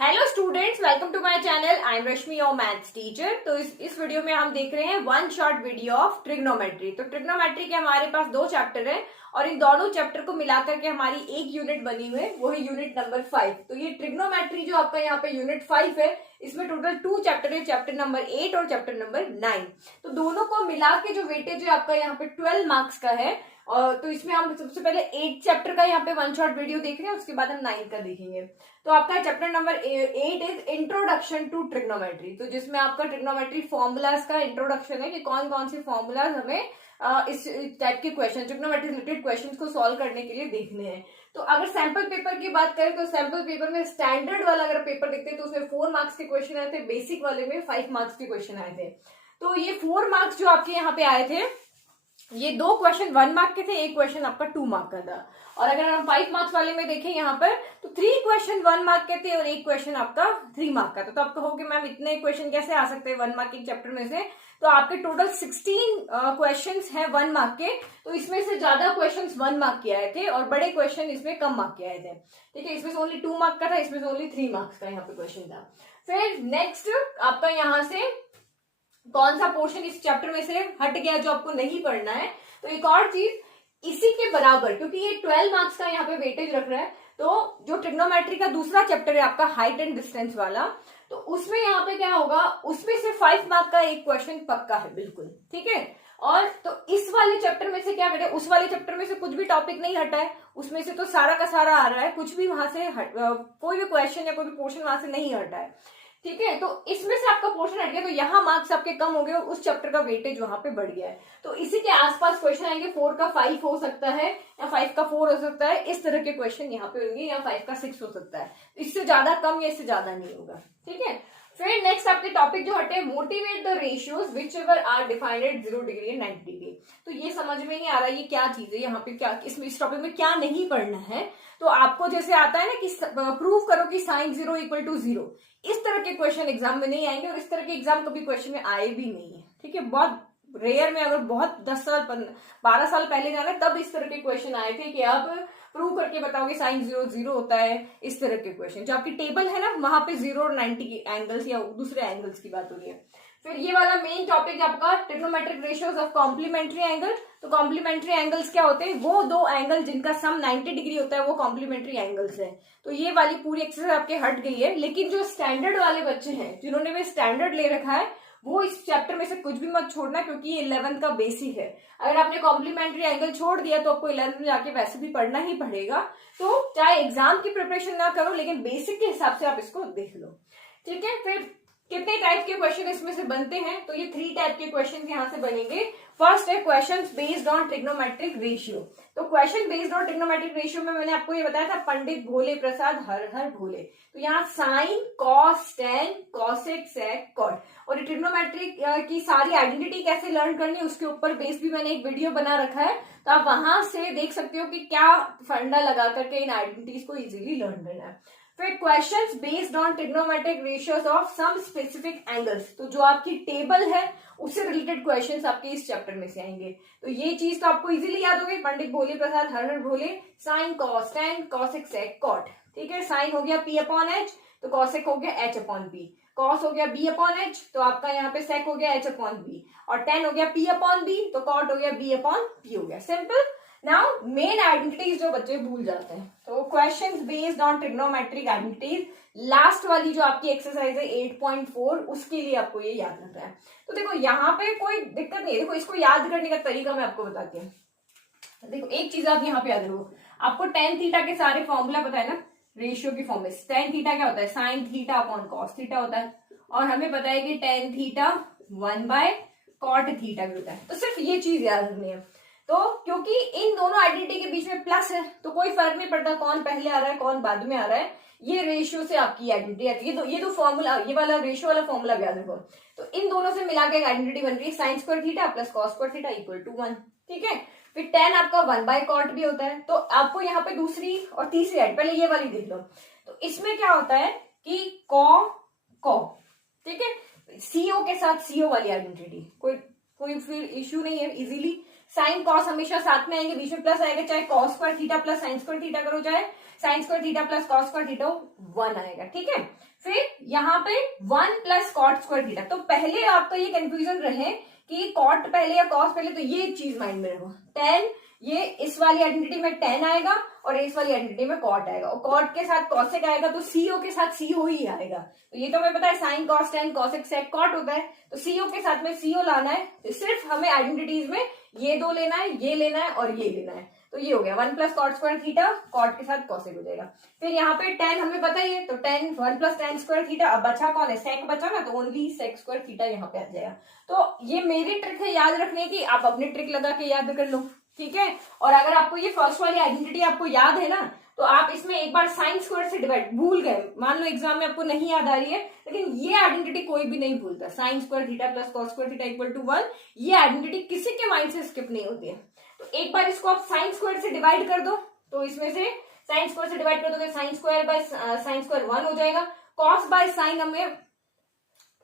Hello students, welcome to my channel. I am Rashmi, your maths teacher. तो इस video में हम देख रहे हैं one short video of trigonometry. तो ट्रिग्नोमेट्री के हमारे पास दो चैप्टर है और इन दोनों चैप्टर को मिलाकर के हमारी एक यूनिट बनी हुई है, वो है यूनिट नंबर 5। तो ये ट्रिग्नोमेट्री जो आपका यहाँ पे यूनिट 5 है, इसमें टोटल 2 चैप्टर है, चैप्टर नंबर 8 और चैप्टर नंबर 9। तो दोनों को मिला के जो वेटेज है आपका यहाँ पे 12 मार्क्स का है। तो इसमें हम सबसे पहले 8 चैप्टर का यहाँ पे वन शॉट वीडियो देख रहे हैं, उसके बाद हम 9 का देखेंगे। तो आपका chapter number 8 is introduction to trigonometry, तो जिसमें आपका ट्रिग्नोमेट्री फॉर्मूलाज का इंट्रोडक्शन है कि कौन कौन से फॉर्मूलाज हमें इस टाइप के क्वेश्चन, ट्रिग्नोमेट्री रिलेटेड क्वेश्चंस को सॉल्व करने के लिए देखने हैं। तो अगर सैंपल पेपर की बात करें तो सैंपल पेपर में स्टैंडर्ड वाला अगर पेपर देखते हैं तो उसमें 4 मार्क्स के क्वेश्चन आए थे, बेसिक वाले में 5 मार्क्स के क्वेश्चन आए थे। तो ये 4 मार्क्स जो आपके यहाँ पे आए थे, ये 2 क्वेश्चन 1 मार्क के थे, एक क्वेश्चन आपका 2 मार्क का था। और अगर हम 5 मार्क्स वाले में देखें यहाँ पर तो 3 क्वेश्चन 1 मार्क के थे और एक क्वेश्चन आपका 3 मार्क का था। तो आप कहोगे मैम इतने क्वेश्चन कैसे आ सकते हैं 1 मार्क के चैप्टर में से? तो आपके टोटल 16 क्वेश्चंस हैं 1 मार्क के, तो इसमें से ज्यादा क्वेश्चंस 1 मार्क के आए थे और बड़े क्वेश्चन इसमें कम मार्क के आए थे। ठीक है, इसमें से ओनली 2 मार्क का था, इसमें से ओनली 3 मार्क्स का यहाँ पे क्वेश्चन था। फिर नेक्स्ट आपका यहाँ से कौन सा पोर्शन इस चैप्टर में से हट गया जो आपको नहीं पढ़ना है? तो एक और चीज इसी के बराबर, क्योंकि ये 12 मार्क्स का यहाँ पे वेटेज रख रहा है, तो जो ट्रिग्नोमेट्री का दूसरा चैप्टर है आपका हाइट एंड डिस्टेंस वाला, तो उसमें यहाँ पे क्या होगा, उसमें से 5 मार्क का एक क्वेश्चन पक्का है बिल्कुल। ठीक है, और तो इस वाले चैप्टर में से क्या करें, उस वाले चैप्टर में से कुछ भी टॉपिक नहीं हटा है, उसमें से तो सारा का सारा आ रहा है, कुछ भी वहां से कोई भी क्वेश्चन या कोई भी पोर्शन वहां से नहीं हटा है। ठीक है, तो इसमें से आपका पोर्शन हट गया, तो यहाँ मार्क्स आपके कम हो गए और उस चैप्टर का वेटेज वहां पे बढ़ गया है। तो इसी के आसपास क्वेश्चन आएंगे, 4 का 5 हो सकता है या 5 का 4 हो सकता है, इस तरह के क्वेश्चन यहाँ पे होंगे, या 5 का 6 हो सकता है। इससे ज्यादा कम या इससे ज्यादा नहीं होगा। ठीक है, फिर नेक्स्ट आपके टॉपिक जो हटे, motivate the ratios whichever are defined at 0 degree and 90 degree. तो ये समझ में नहीं आ रहा ये क्या चीज है, यहाँ पे क्या इस टॉपिक में क्या नहीं पढ़ना है। तो आपको जैसे आता है ना कि प्रूव करो कि साइन 0 इक्वल टू 0, इस तरह के क्वेश्चन एग्जाम में नहीं आएंगे और इस तरह के एग्जाम कभी क्वेश्चन में आए भी नहीं है। ठीक है, बहुत रेयर में, अगर बहुत 10 साल 12 साल पहले जाना है तब इस तरह के क्वेश्चन आए थे कि आप प्रूव करके बताओगे साइन 0 0 होता है, इस तरह के क्वेश्चन। जो आपकी टेबल है ना, वहां पे 0 और 90 की एंगल्स या दूसरे एंगल्स की बात हो रही है। फिर ये वाला मेन टॉपिक आपका trigonometric ratios of complementary angle. तो कॉम्प्लीमेंट्री एंगल्स क्या होते हैं? वो 2 एंगल जिनका सम 90 डिग्री होता है, वो कॉम्प्लीमेंट्री एंगल्स है। तो ये वाली पूरी एक्सरसाइज आपके हट गई है, लेकिन जो स्टैंडर्ड वाले बच्चे हैं जिन्होंने भी स्टैंडर्ड ले रखा है, वो इस चैप्टर में से कुछ भी मत छोड़ना, क्योंकि ये 11th का बेसिक है। अगर आपने कॉम्प्लीमेंट्री एंगल छोड़ दिया तो आपको 11th में जाके वैसे भी पढ़ना ही पड़ेगा। तो चाहे एग्जाम की प्रिपरेशन ना करो, लेकिन बेसिक के हिसाब से आप इसको देख लो। ठीक है, फिर कितने टाइप के क्वेश्चन इसमें से बनते हैं? तो ये 3 टाइप के क्वेश्चन यहाँ से बनेंगे। फर्स्ट है questions based on trigonometric ratio. तो question based on trigonometric ratio में मैंने आपको ये बताया था, पंडित भोले प्रसाद हर हर भोले। तो यहाँ sign, cos, ten, cosec, sec, cot, और ट्रिग्नोमेट्रिक की सारी आइडेंटिटी कैसे लर्न करनी है उसके ऊपर बेस भी मैंने एक वीडियो बना रखा है, तो आप वहां से देख सकते हो कि क्या फंडा लगा करके इन आइडेंटिटीज को इजीली लर्न करना है। फिर questions based on trigonometric ratios of some specific angles. तो जो आपकी टेबल है उससे रिलेटेड क्वेश्चंस आपके इस चैप्टर में से आएंगे। तो ये चीज तो आपको इजीली याद होगी, पंडित भोले प्रसाद हर हर भोले, sign, cos, ten, cosec, sec, cot. ठीक है, साइन हो गया P अपॉन H, तो कॉसेक हो गया H अपॉन P, कॉस हो गया B अपॉन H, तो आपका यहाँ पे सेक हो गया H अपॉन B, और टेन हो गया P अपॉन B, तो कॉट हो गया B अपॉन P हो गया। सिंपल। नाउ मेन आइडेंटिटीज जो बच्चे भूल जाते हैं, तो questions based on trigonometric identities, last वाली जो आपकी एक्सरसाइज है 8.4, उसके लिए आपको ये याद रखना है। तो देखो यहाँ पे कोई दिक्कत नहीं है, देखो इसको याद करने का तरीका मैं आपको बताती हूँ। देखो एक चीज आप यहाँ पे याद रखो, आपको टेन थीटा के सारे फॉर्मूला पता है ना, रेशियो की फॉर्म में टेन थीटा क्या होता है, sine theta upon cos theta होता है, और हमें पता है कि टेन थीटा 1/कॉट थीटा भी होता है। तो सिर्फ ये चीज याद रखनी है। तो क्योंकि इन दोनों आइडेंटिटी के बीच में प्लस है, तो कोई फर्क नहीं पड़ता कौन पहले आ रहा है कौन बाद में आ रहा है, ये रेशियो से आपकी आइडेंटिटी आती है। ये दो फॉर्मूला, ये वाला रेशियो वाला फॉर्मूला याद रखो। तो इन दोनों से मिला के एक आइडेंटिटी बन रही है, sine square theta plus cos square theta equal to 1। ठीक है, फिर टेन आपका 1/कॉट भी होता है। तो आपको यहाँ पे दूसरी और तीसरी आइड, पहले ये वाली देख लो। तो इसमें क्या होता है कि कॉ, ठीक है, सीओ के साथ सीओ वाली आइडेंटिटी, कोई फिर इश्यू नहीं है, इजीली साइन कॉस हमेशा साथ में आएंगे, बीच में प्लस आएगा, चाहे cos square theta plus sign square theta करो, चाहे sign square theta plus cos square theta 1 आएगा, ठीक है। फिर यहाँ पे 1 प्लस कॉट स्क्वायर थीटा, तो पहले आपका ये कंफ्यूजन रहे कि कॉट पहले या कॉस पहले, तो ये एक चीज माइंड में रखो, tan ये इस वाली आइडेंटिटी में tan आएगा और इस वाली आइडेंटिटी में कॉट आएगा, और कॉट के साथ कॉसेक आएगा तो सीओ के साथ सीओ ही आएगा। तो ये तो हमें पता है sine cos tan cosec sec cot होता है, तो सीओ के साथ में सीओ लाना है, तो सिर्फ हमें आइडेंटिटीज में ये दो लेना है, ये लेना है और ये लेना है। तो ये हो गया 1 plus cot square theta, cot के साथ कॉसेक हो जाएगा। फिर यहाँ पे tan हमें पता ही है, तो tan 1 plus tan square theta, अब बचा कौन है, सेक बचा ना, तो ओनली सेक स्क्वायर थीटा यहाँ पे आ जाएगा। तो ये मेरी ट्रिक है याद रखने की, आप अपनी ट्रिक लगा के याद कर लो, ठीक है। और अगर आपको ये फर्स्ट वाली आइडेंटिटी आपको याद है ना, तो आप इसमें एक बार साइन स्क्वायर से डिवाइड, भूल गए मान लो एग्जाम में आपको नहीं याद आ रही है, लेकिन ये आइडेंटिटी कोई भी नहीं भूलता, sine square theta plus cos square theta equal to 1, ये आइडेंटिटी किसी के माइंड से स्किप नहीं होती है। तो एक बार इसको आप साइन स्क्वायर से डिवाइड कर दो, तो इसमें से साइन स्क्वायर से डिवाइड कर दोगे, sine square by sine square 1 हो जाएगा, कॉस बाय साइन हमें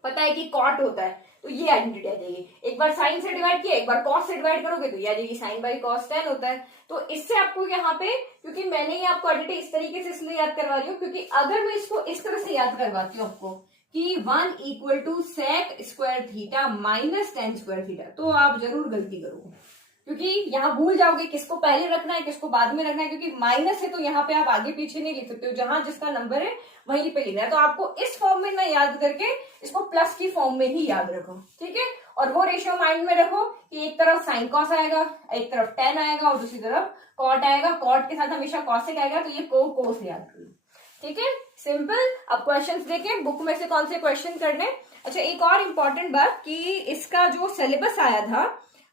पता है कि कॉट होता है, तो ये आइडेंटिटी आ जाएगी। एक बार साइन से डिवाइड किया, एक बार कॉस से डिवाइड करोगे तो ये आ जाएगी, साइन बाई कॉस tan होता है। तो इससे आपको यहाँ पे, क्योंकि मैंने ये आपको आइडेंटिटी इस तरीके से इसलिए याद करवा रही हूँ, क्योंकि अगर मैं इसको इस तरह से याद करवाती हूँ आपको कि 1 equal to sec square theta minus tan square theta, तो आप जरूर गलती करोगे, क्योंकि यहाँ भूल जाओगे किसको पहले रखना है किसको बाद में रखना है, क्योंकि माइनस है तो यहाँ पे आप आगे पीछे नहीं लिख सकते हो, जहां जिसका नंबर है वहीं पे लिखना है। तो आपको इस फॉर्म में ना याद करके इसको प्लस की फॉर्म में ही याद रखो, ठीक है। और वो रेशियो माइंड में रखो कि एक तरफ साइन कॉस आएगा, एक तरफ tan आएगा और दूसरी तरफ कॉट आएगा, कॉट के साथ हमेशा कॉसेक आएगा, तो ये को से याद करो, ठीक है, सिंपल। अब क्वेश्चंस देखें बुक में से कौन से क्वेश्चन करने। अच्छा, एक और इम्पोर्टेंट बात कि इसका जो सिलेबस आया था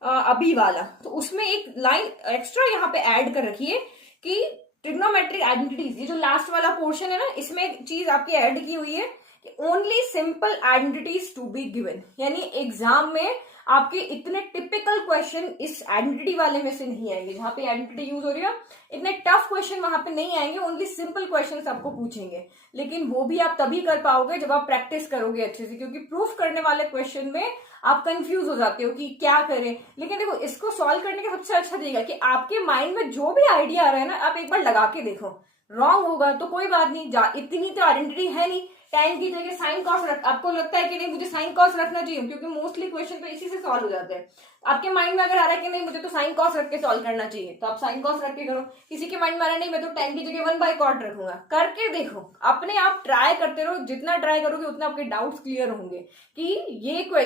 अभी वाला, तो उसमें एक लाइन एक्स्ट्रा यहाँ पे ऐड कर रखी है कि ट्रिग्नोमेट्रिक आइडेंटिटीज, ये जो लास्ट वाला पोर्शन है ना, इसमें एक चीज आपकी ऐड की हुई है कि only simple identities to be given, यानी एग्जाम में आपके इतने टिपिकल क्वेश्चन इस आइडेंटिटी वाले में से नहीं आएंगे, जहां पे आइडेंटिटी यूज हो रही है इतने टफ क्वेश्चन वहां पे नहीं आएंगे, ओनली सिंपल क्वेश्चंस आपको पूछेंगे। लेकिन वो भी आप तभी कर पाओगे जब आप प्रैक्टिस करोगे अच्छे से, क्योंकि प्रूफ करने वाले क्वेश्चन में आप कंफ्यूज हो जाते हो कि क्या करें। लेकिन देखो, इसको सॉल्व करने का सबसे अच्छा तरीका कि आपके माइंड में जो भी आइडिया आ रहा है ना, आप एक बार लगा के देखो, रॉन्ग होगा तो कोई बात नहीं, इतनी तो आइडेंटिटी है नहीं, tan की जगह साइन कॉस रख, आपको लगता है कि नहीं मुझे साइन कॉस रखना चाहिए, क्योंकि मोस्टली क्वेश्चन तो इसी से सॉल्व हो जाते हैं। आपके माइंड में अगर आ रहा है कि नहीं मुझे तो साइन कॉस रख के सॉल्व करना चाहिए, तो आप साइन कॉस रख के करो। किसी के माइंड में आ रहा है नहीं मैं तो tan की जगह 1 बाय कॉट रखूंगा, करके देखो, अपने आप ट्राई करते रहो, जितना ट्राई करोगे उतना आपके डाउट्स क्लियर होंगे कि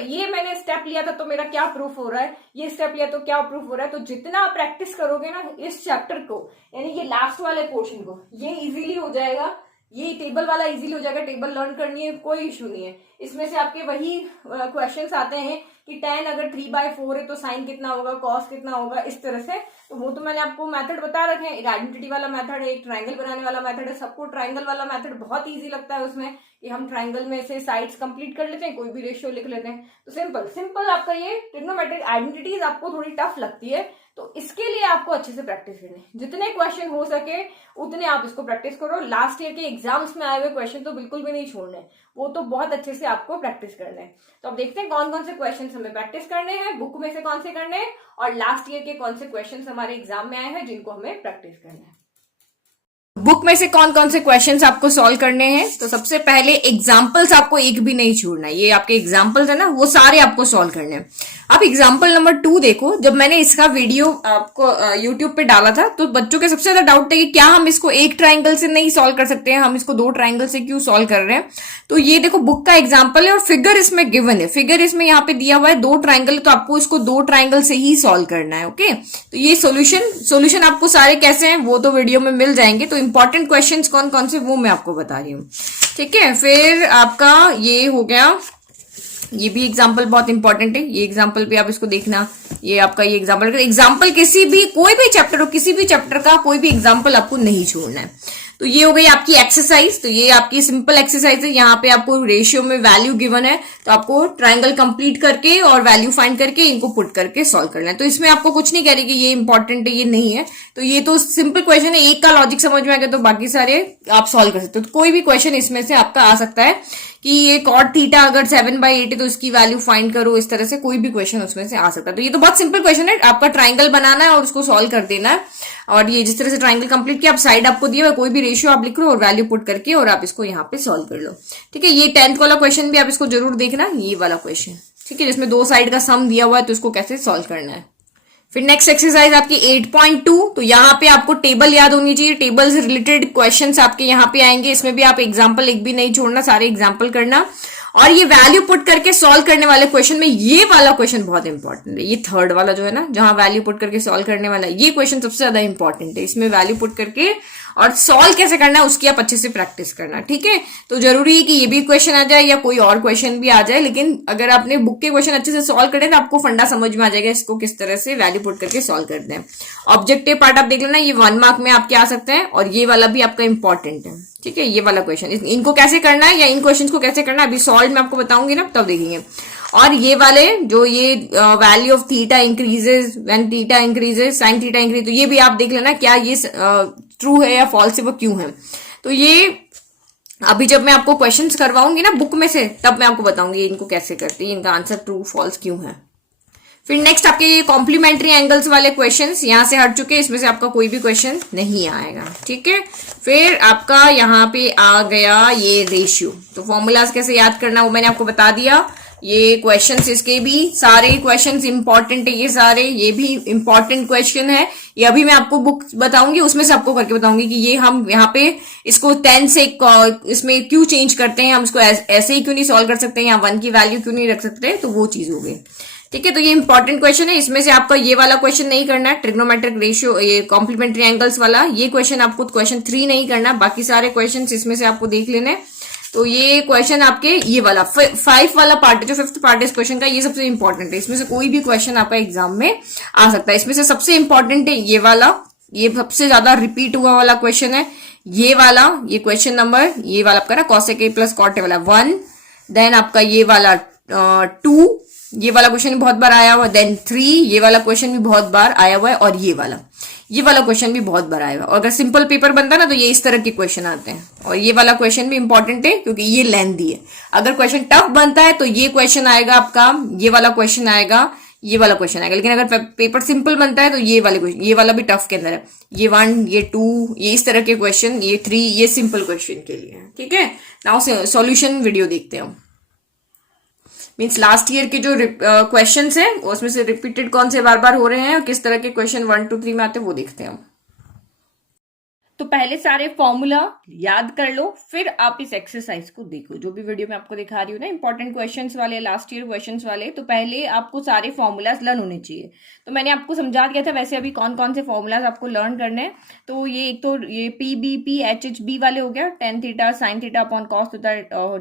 ये मैंने स्टेप लिया था तो मेरा क्या प्रूफ हो रहा है, ये स्टेप लिया तो क्या प्रूफ हो रहा है। तो जितना आप प्रैक्टिस करोगे ना इस चैप्टर को, यानी ये लास्ट वाले पोर्शन को, ये इजीली हो जाएगा, ये टेबल वाला इजीली हो जाएगा, टेबल लर्न करनी है कोई इशू नहीं है। इसमें से आपके वही क्वेश्चंस आते हैं कि tan अगर 3/4 है तो साइन कितना होगा, कॉस कितना होगा, इस तरह से। तो वो तो मैंने आपको मेथड बता रखे हैं, एक आइडेंटिटी वाला मेथड है, एक ट्रायंगल बनाने वाला मेथड है। सबको ट्रायंगल वाला मेथड बहुत इजी लगता है, उसमें कि हम ट्रायंगल में से साइड्स कंप्लीट कर लेते हैं, कोई भी रेशियो लिख लेते हैं। तो सिंपल आपका ये ट्रिग्नोमेट्रिक आइडेंटिटीज आपको थोड़ी टफ लगती है, तो इसके लिए आपको अच्छे से प्रैक्टिस करनी है, जितने क्वेश्चन हो सके उतने आप इसको प्रैक्टिस करो। लास्ट ईयर के एग्जाम्स में आए हुए क्वेश्चन तो बिल्कुल भी नहीं छोड़ने, वो तो बहुत अच्छे से आपको प्रैक्टिस करना है। तो अब देखते हैं कौन कौन से क्वेश्चन हमें प्रैक्टिस करने हैं, बुक में से कौन से करने हैं, और लास्ट ईयर के कौन से क्वेश्चन हमारे एग्जाम में आए हैं जिनको हमें प्रैक्टिस करना है। बुक में से कौन कौन से क्वेश्चंस आपको सॉल्व करने हैं। तो सबसे पहले एग्जाम्पल्स आपको एक भी नहीं छोड़ना, ये आपके एग्जाम्पल्स है ना, वो सारे आपको सॉल्व करने हैं। आप एग्जाम्पल नंबर 2 देखो, जब मैंने इसका वीडियो आपको यूट्यूब पे डाला था तो बच्चों के सबसे ज्यादा डाउट था कि क्या हम इसको एक ट्राइंगल से नहीं सॉल्व कर सकते हैं, हम इसको 2 ट्राइंगल से क्यों सॉल्व कर रहे हैं। तो ये देखो बुक का एग्जाम्पल है और फिगर इसमें गिवन है, फिगर इसमें यहाँ पे दिया हुआ है 2 ट्राइंगल, तो आपको इसको 2 ट्राइंगल से ही सॉल्व करना है। ओके, तो ये सोल्यूशन आपको सारे कैसे हैं वो तो वीडियो में मिल जाएंगे। तो इंपॉर्टेंट क्वेश्चंस कौन कौन से वो मैं आपको बता रही हूँ, ठीक है। फिर आपका ये हो गया, ये भी एग्जाम्पल बहुत इंपॉर्टेंट है, ये एग्जाम्पल भी आप इसको देखना, ये आपका ये एग्जाम्पल किसी भी कोई भी चैप्टर हो, किसी भी चैप्टर का कोई भी एग्जाम्पल आपको नहीं छोड़ना है। तो ये हो गई आपकी एक्सरसाइज, तो ये आपकी सिंपल एक्सरसाइज है, यहाँ पे आपको रेशियो में वैल्यू गिवन है, तो आपको ट्राइंगल कंप्लीट करके और वैल्यू फाइंड करके इनको पुट करके सॉल्व करना है। तो इसमें आपको कुछ नहीं कह रही कि ये इंपॉर्टेंट है ये नहीं है, तो ये तो सिंपल क्वेश्चन है, एक का लॉजिक समझ में आ गया तो बाकी सारे आप सॉल्व कर सकते हो। तो कोई भी क्वेश्चन इसमें से आपका आ सकता है कि ये कॉट थीटा अगर 7/8 है तो इसकी वैल्यू फाइंड करो, इस तरह से कोई भी क्वेश्चन उसमें से आ सकता है। तो ये तो बहुत सिंपल क्वेश्चन है, आपका ट्राइंगल बनाना है और उसको सॉल्व कर देना है। और ये जिस तरह से ट्राइंगल कंप्लीट किया, आप साइड आपको दिया हुआ कोई भी रेशियो आप लिख लो और वैल्यू पुट करके और आप इसको यहाँ पे सॉल्व कर लो। ठीक है, ये 10th वाला क्वेश्चन भी आप इसको जरूर देखना, ये वाला क्वेश्चन। ठीक है, जिसमें 2 साइड का सम दिया हुआ है तो इसको कैसे सॉल्व करना है। फिर नेक्स्ट एक्सरसाइज आपकी 8.2। तो यहाँ पे आपको टेबल याद होनी चाहिए, टेबल से रिलेटेड क्वेश्चंस आपके यहाँ पे आएंगे। इसमें भी आप एग्जांपल एक भी नहीं छोड़ना, सारे एग्जांपल करना। और ये वैल्यू पुट करके सॉल्व करने वाले क्वेश्चन में ये वाला क्वेश्चन बहुत इंपॉर्टेंट है। ये थर्ड वाला जो है ना, जहां वैल्यू पुट करके सॉल्व करने वाला है, ये क्वेश्चन सबसे ज्यादा इंपॉर्टेंट है। इसमें वैल्यू पुट करके और सॉल्व कैसे करना है उसकी आप अच्छे से प्रैक्टिस करना। ठीक है, तो जरूरी है कि ये भी क्वेश्चन आ जाए या कोई और क्वेश्चन भी आ जाए, लेकिन अगर आपने बुक के क्वेश्चन अच्छे से सॉल्व करे तो आपको फंडा समझ में आ जाएगा इसको किस तरह से वैल्यू पुट करके सॉल्व करते हैं। ऑब्जेक्टिव पार्ट आप देख लेना, ये 1 मार्क में आपके आ सकते हैं और ये वाला भी आपका इंपॉर्टेंट है। ठीक है, ये वाला क्वेश्चन, इनको कैसे करना है या इन क्वेश्चंस को कैसे करना है अभी सॉल्व में आपको बताऊंगी ना, तब देखेंगे। और ये वाले जो ये value of theta increases when theta increases sine theta increase, तो ये भी आप देख लेना क्या ये ट्रू है या फॉल्स है, वो क्यों है। तो ये अभी जब मैं आपको क्वेश्चंस करवाऊंगी ना बुक में से, तब मैं आपको बताऊंगी इनको कैसे करते हैं, इनका आंसर ट्रू फॉल्स क्यों है। फिर नेक्स्ट आपके ये कॉम्प्लीमेंट्री एंगल्स वाले क्वेश्चंस यहां से हट चुके हैं, इसमें से आपका कोई भी क्वेश्चन नहीं आएगा। ठीक है, फिर आपका यहाँ पे आ गया ये रेशियो। तो फॉर्मूलाज कैसे याद करना वो मैंने आपको बता दिया। ये क्वेश्चंस इसके भी सारे क्वेश्चंस इंपॉर्टेंट है, ये सारे ये भी इंपॉर्टेंट क्वेश्चन है। ये अभी मैं आपको बुक बताऊंगी, उसमें से आपको करके बताऊंगी कि ये हम यहाँ पे इसको 10 से इसमें क्यों चेंज करते हैं, हम इसको ऐसे ही क्यों नहीं सॉल्व कर सकते, यहाँ 1 की वैल्यू क्यों नहीं रख सकते, तो वो चीज हो गई। ठीक है, तो ये इंपॉर्टेंट क्वेश्चन है। इसमें से आपका ये वाला क्वेश्चन नहीं करना है, ट्रिग्नोमेट्रिक रेशियो ये कॉम्प्लीमेंट्री एंगल्स वाला, ये क्वेश्चन आपको क्वेश्चन 3 नहीं करना, बाकी सारे क्वेश्चन इसमें से आपको देख लेने। तो ये क्वेश्चन आपके ये वाला 5 वाला पार्ट है, जो 5th पार्ट है इस क्वेश्चन का, ये सबसे इंपॉर्टेंट है। इसमें से कोई भी क्वेश्चन आपका एग्जाम में आ सकता है। इसमें से सबसे इंपॉर्टेंट है ये वाला, ये सबसे ज्यादा रिपीट हुआ वाला क्वेश्चन है ये वाला। ये क्वेश्चन नंबर ये वाला आपका ना cosec a plus cot a वाला 1, देन आपका ये वाला 2, ये वाला क्वेश्चन बहुत बार आया हुआ, देन 3, ये वाला क्वेश्चन भी बहुत बार आया हुआ है, और ये वाला क्वेश्चन भी बहुत बार आया हुआ है। और अगर सिंपल पेपर बनता है ना तो ये इस तरह के क्वेश्चन आते हैं। और ये वाला क्वेश्चन भी इंपॉर्टेंट है क्योंकि ये लेंथी है। अगर क्वेश्चन टफ बनता है तो ये क्वेश्चन आएगा आपका, ये वाला क्वेश्चन आएगा, ये वाला क्वेश्चन आएगा। लेकिन अगर पेपर सिंपल बनता है तो ये वाले क्वेश्चन, ये वाला भी टफ के अंदर है, ये 1, ये 2, ये इस तरह के क्वेश्चन, ये 3, ये सिंपल क्वेश्चन के लिए है। ठीक है, नाउ सॉल्यूशन वीडियो देखते हैं। मीन्स लास्ट ईयर के जो क्वेश्चंस हैं उसमें से रिपीटेड कौन से बार बार हो रहे हैं और किस तरह के क्वेश्चन 1, 2, 3 में आते हैं वो देखते हैं। तो पहले सारे फॉर्मूला याद कर लो, फिर आप इस एक्सरसाइज को देखो। जो भी वीडियो में आपको दिखा रही हूँ ना, इंपॉर्टेंट क्वेश्चंस वाले, लास्ट ईयर क्वेश्चंस वाले, तो पहले आपको सारे फॉर्मूलाज लर्न होने चाहिए। तो मैंने आपको समझा दिया था वैसे अभी कौन कौन से फॉर्मूलाज आपको लर्न करने हैं। तो ये एक तो ये PBP HHB वाले हो गया, tan theta sine theta upon cos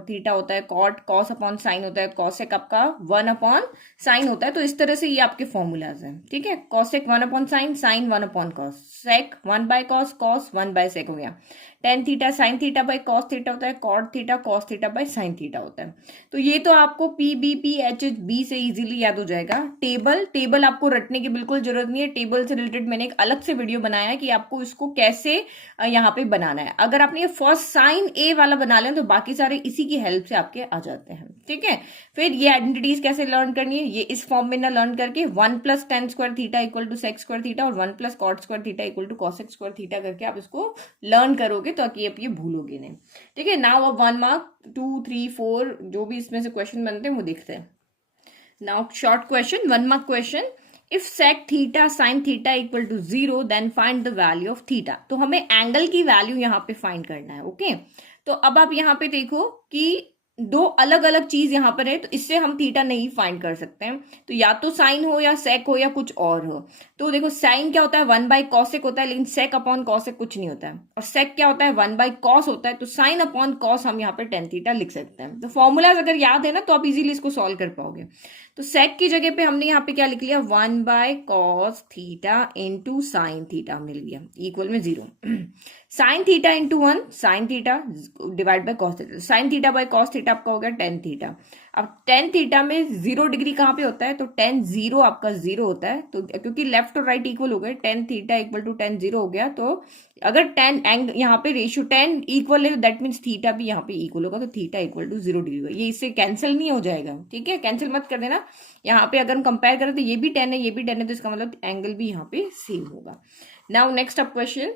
theta होता है, कॉट कॉस अपॉन साइन होता है, कॉसेक आपका 1 अपॉन साइन होता है। तो इस तरह से ये आपके फॉर्मूलाज हैं। ठीक है, cosec 1 upon sine, sine 1 upon cos, sec 1 by cos, cos 1 by sec हो गया। tan theta sine theta by cos theta होता है, cot theta cos theta by sine theta होता है। तो ये तो आपको PBP HHB से इजीली याद हो जाएगा। टेबल आपको रटने की बिल्कुल जरूरत नहीं है। टेबल से रिलेटेड मैंने एक अलग से वीडियो बनाया है कि आपको इसको कैसे यहाँ पे बनाना है। अगर आपने ये फर्स्ट साइन ए वाला बना लें तो बाकी सारे इसी की हेल्प से आपके आ जाते हैं। ठीक है, फिर ये आइडेंटिटीज कैसे लर्न करनी है, ये इस फॉर्म में ना लर्न करके 1 plus tan square theta equal to sec square theta और 1 plus cot square theta equal to cosec square theta करके आप इसको लर्न करोगे ताकि आप ये भूलोगे नहीं। ठीक है, नाउ अब 1 मार्क 2, 3, 4 जो भी इसमें से क्वेश्चन बनते हैं वो देखते हैं। Now short question, 1 mark question, if sec theta sine theta equal to 0 then find the value of theta. तो हमें एंगल की वैल्यू यहाँ पे फाइंड करना है। ओके, तो अब आप यहाँ पे देखो कि दो अलग अलग चीज यहाँ पर है, तो इससे हम थीटा नहीं फाइंड कर सकते हैं। तो या तो साइन हो या सेक हो या कुछ और हो। तो देखो साइन क्या होता है, 1 बाय कॉसेक होता है, लेकिन सेक अपॉन कॉसेक कुछ नहीं होता है। और सेक क्या होता है, 1 बाय कॉस होता है। तो साइन अपॉन कॉस हम यहाँ पे tan थीटा लिख सकते हैं। तो फॉर्मूलाज अगर याद है ना तो आप इजीली इसको सॉल्व कर पाओगे। तो सेक की जगह पे हमने यहाँ पे क्या लिख लिया, 1 by cos theta into sine theta हमने लिया इक्वल में 0। Sine theta into 1 sine theta divide by cos theta, sine theta by cos theta आपका हो गया tan थीटा। अब टेन थीटा में 0 डिग्री कहाँ पे होता है, तो टेन जीरो आपका 0 होता है, तो क्योंकि लेफ्ट और राइट इक्वल हो गए, tan theta equal to tan zero हो गया, तो अगर टेन एंग यहाँ पे रेशियो टेन इक्वल है तो दैट मीन्स थीटा भी यहाँ पे इक्वल होगा, तो थीटा इक्वल टू 0 डिग्री होगा। ये इससे कैंसिल नहीं हो जाएगा, ठीक है, कैंसिल मत कर देना। यहाँ पे अगर हम कंपेयर करें तो ये भी 10 है, ये भी 10 है, तो इसका मतलब एंगल भी यहाँ पे सेम होगा। Now next up question,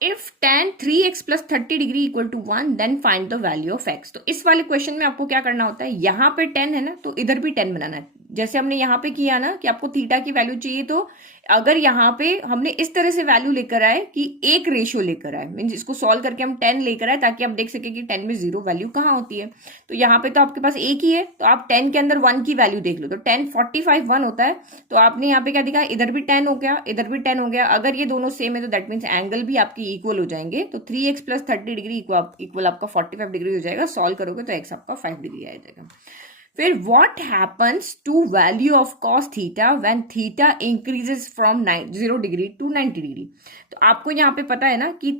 if tan 3x plus 30 degree equal to 1 then find the value of x। तो इस वाले क्वेश्चन में आपको क्या करना होता है, यहाँ पे 10 है ना, तो इधर भी 10 बनाना है, जैसे हमने यहाँ पे किया ना कि आपको थीटा की वैल्यू चाहिए, तो अगर यहाँ पे हमने इस तरह से वैल्यू लेकर आए कि एक रेशियो लेकर आए, मीन इसको सॉल्व करके हम 10 लेकर आए ताकि आप देख सके कि 10 में 0 वैल्यू कहाँ होती है। तो यहाँ पे तो आपके पास एक ही है, तो आप 10 के अंदर 1 की वैल्यू देख लो, तो 10 45 1 होता है, तो आपने यहाँ पे क्या दिखा, इधर भी 10 हो गया, इधर भी 10 हो गया। अगर ये दोनों सेम है तो दैट मीन्स एंगल भी आपकी इक्वल हो जाएंगे, तो 3x प्लस 30 डिग्री इक्वल आपका 45 डिग्री हो जाएगा। सॉल्व करोगे तो x आपका 5 डिग्री आ जाएगा। फिर what happens to value of cos theta when theta increases from 0 degree to 90 degree. तो आपको यहाँ पे पता है ना कि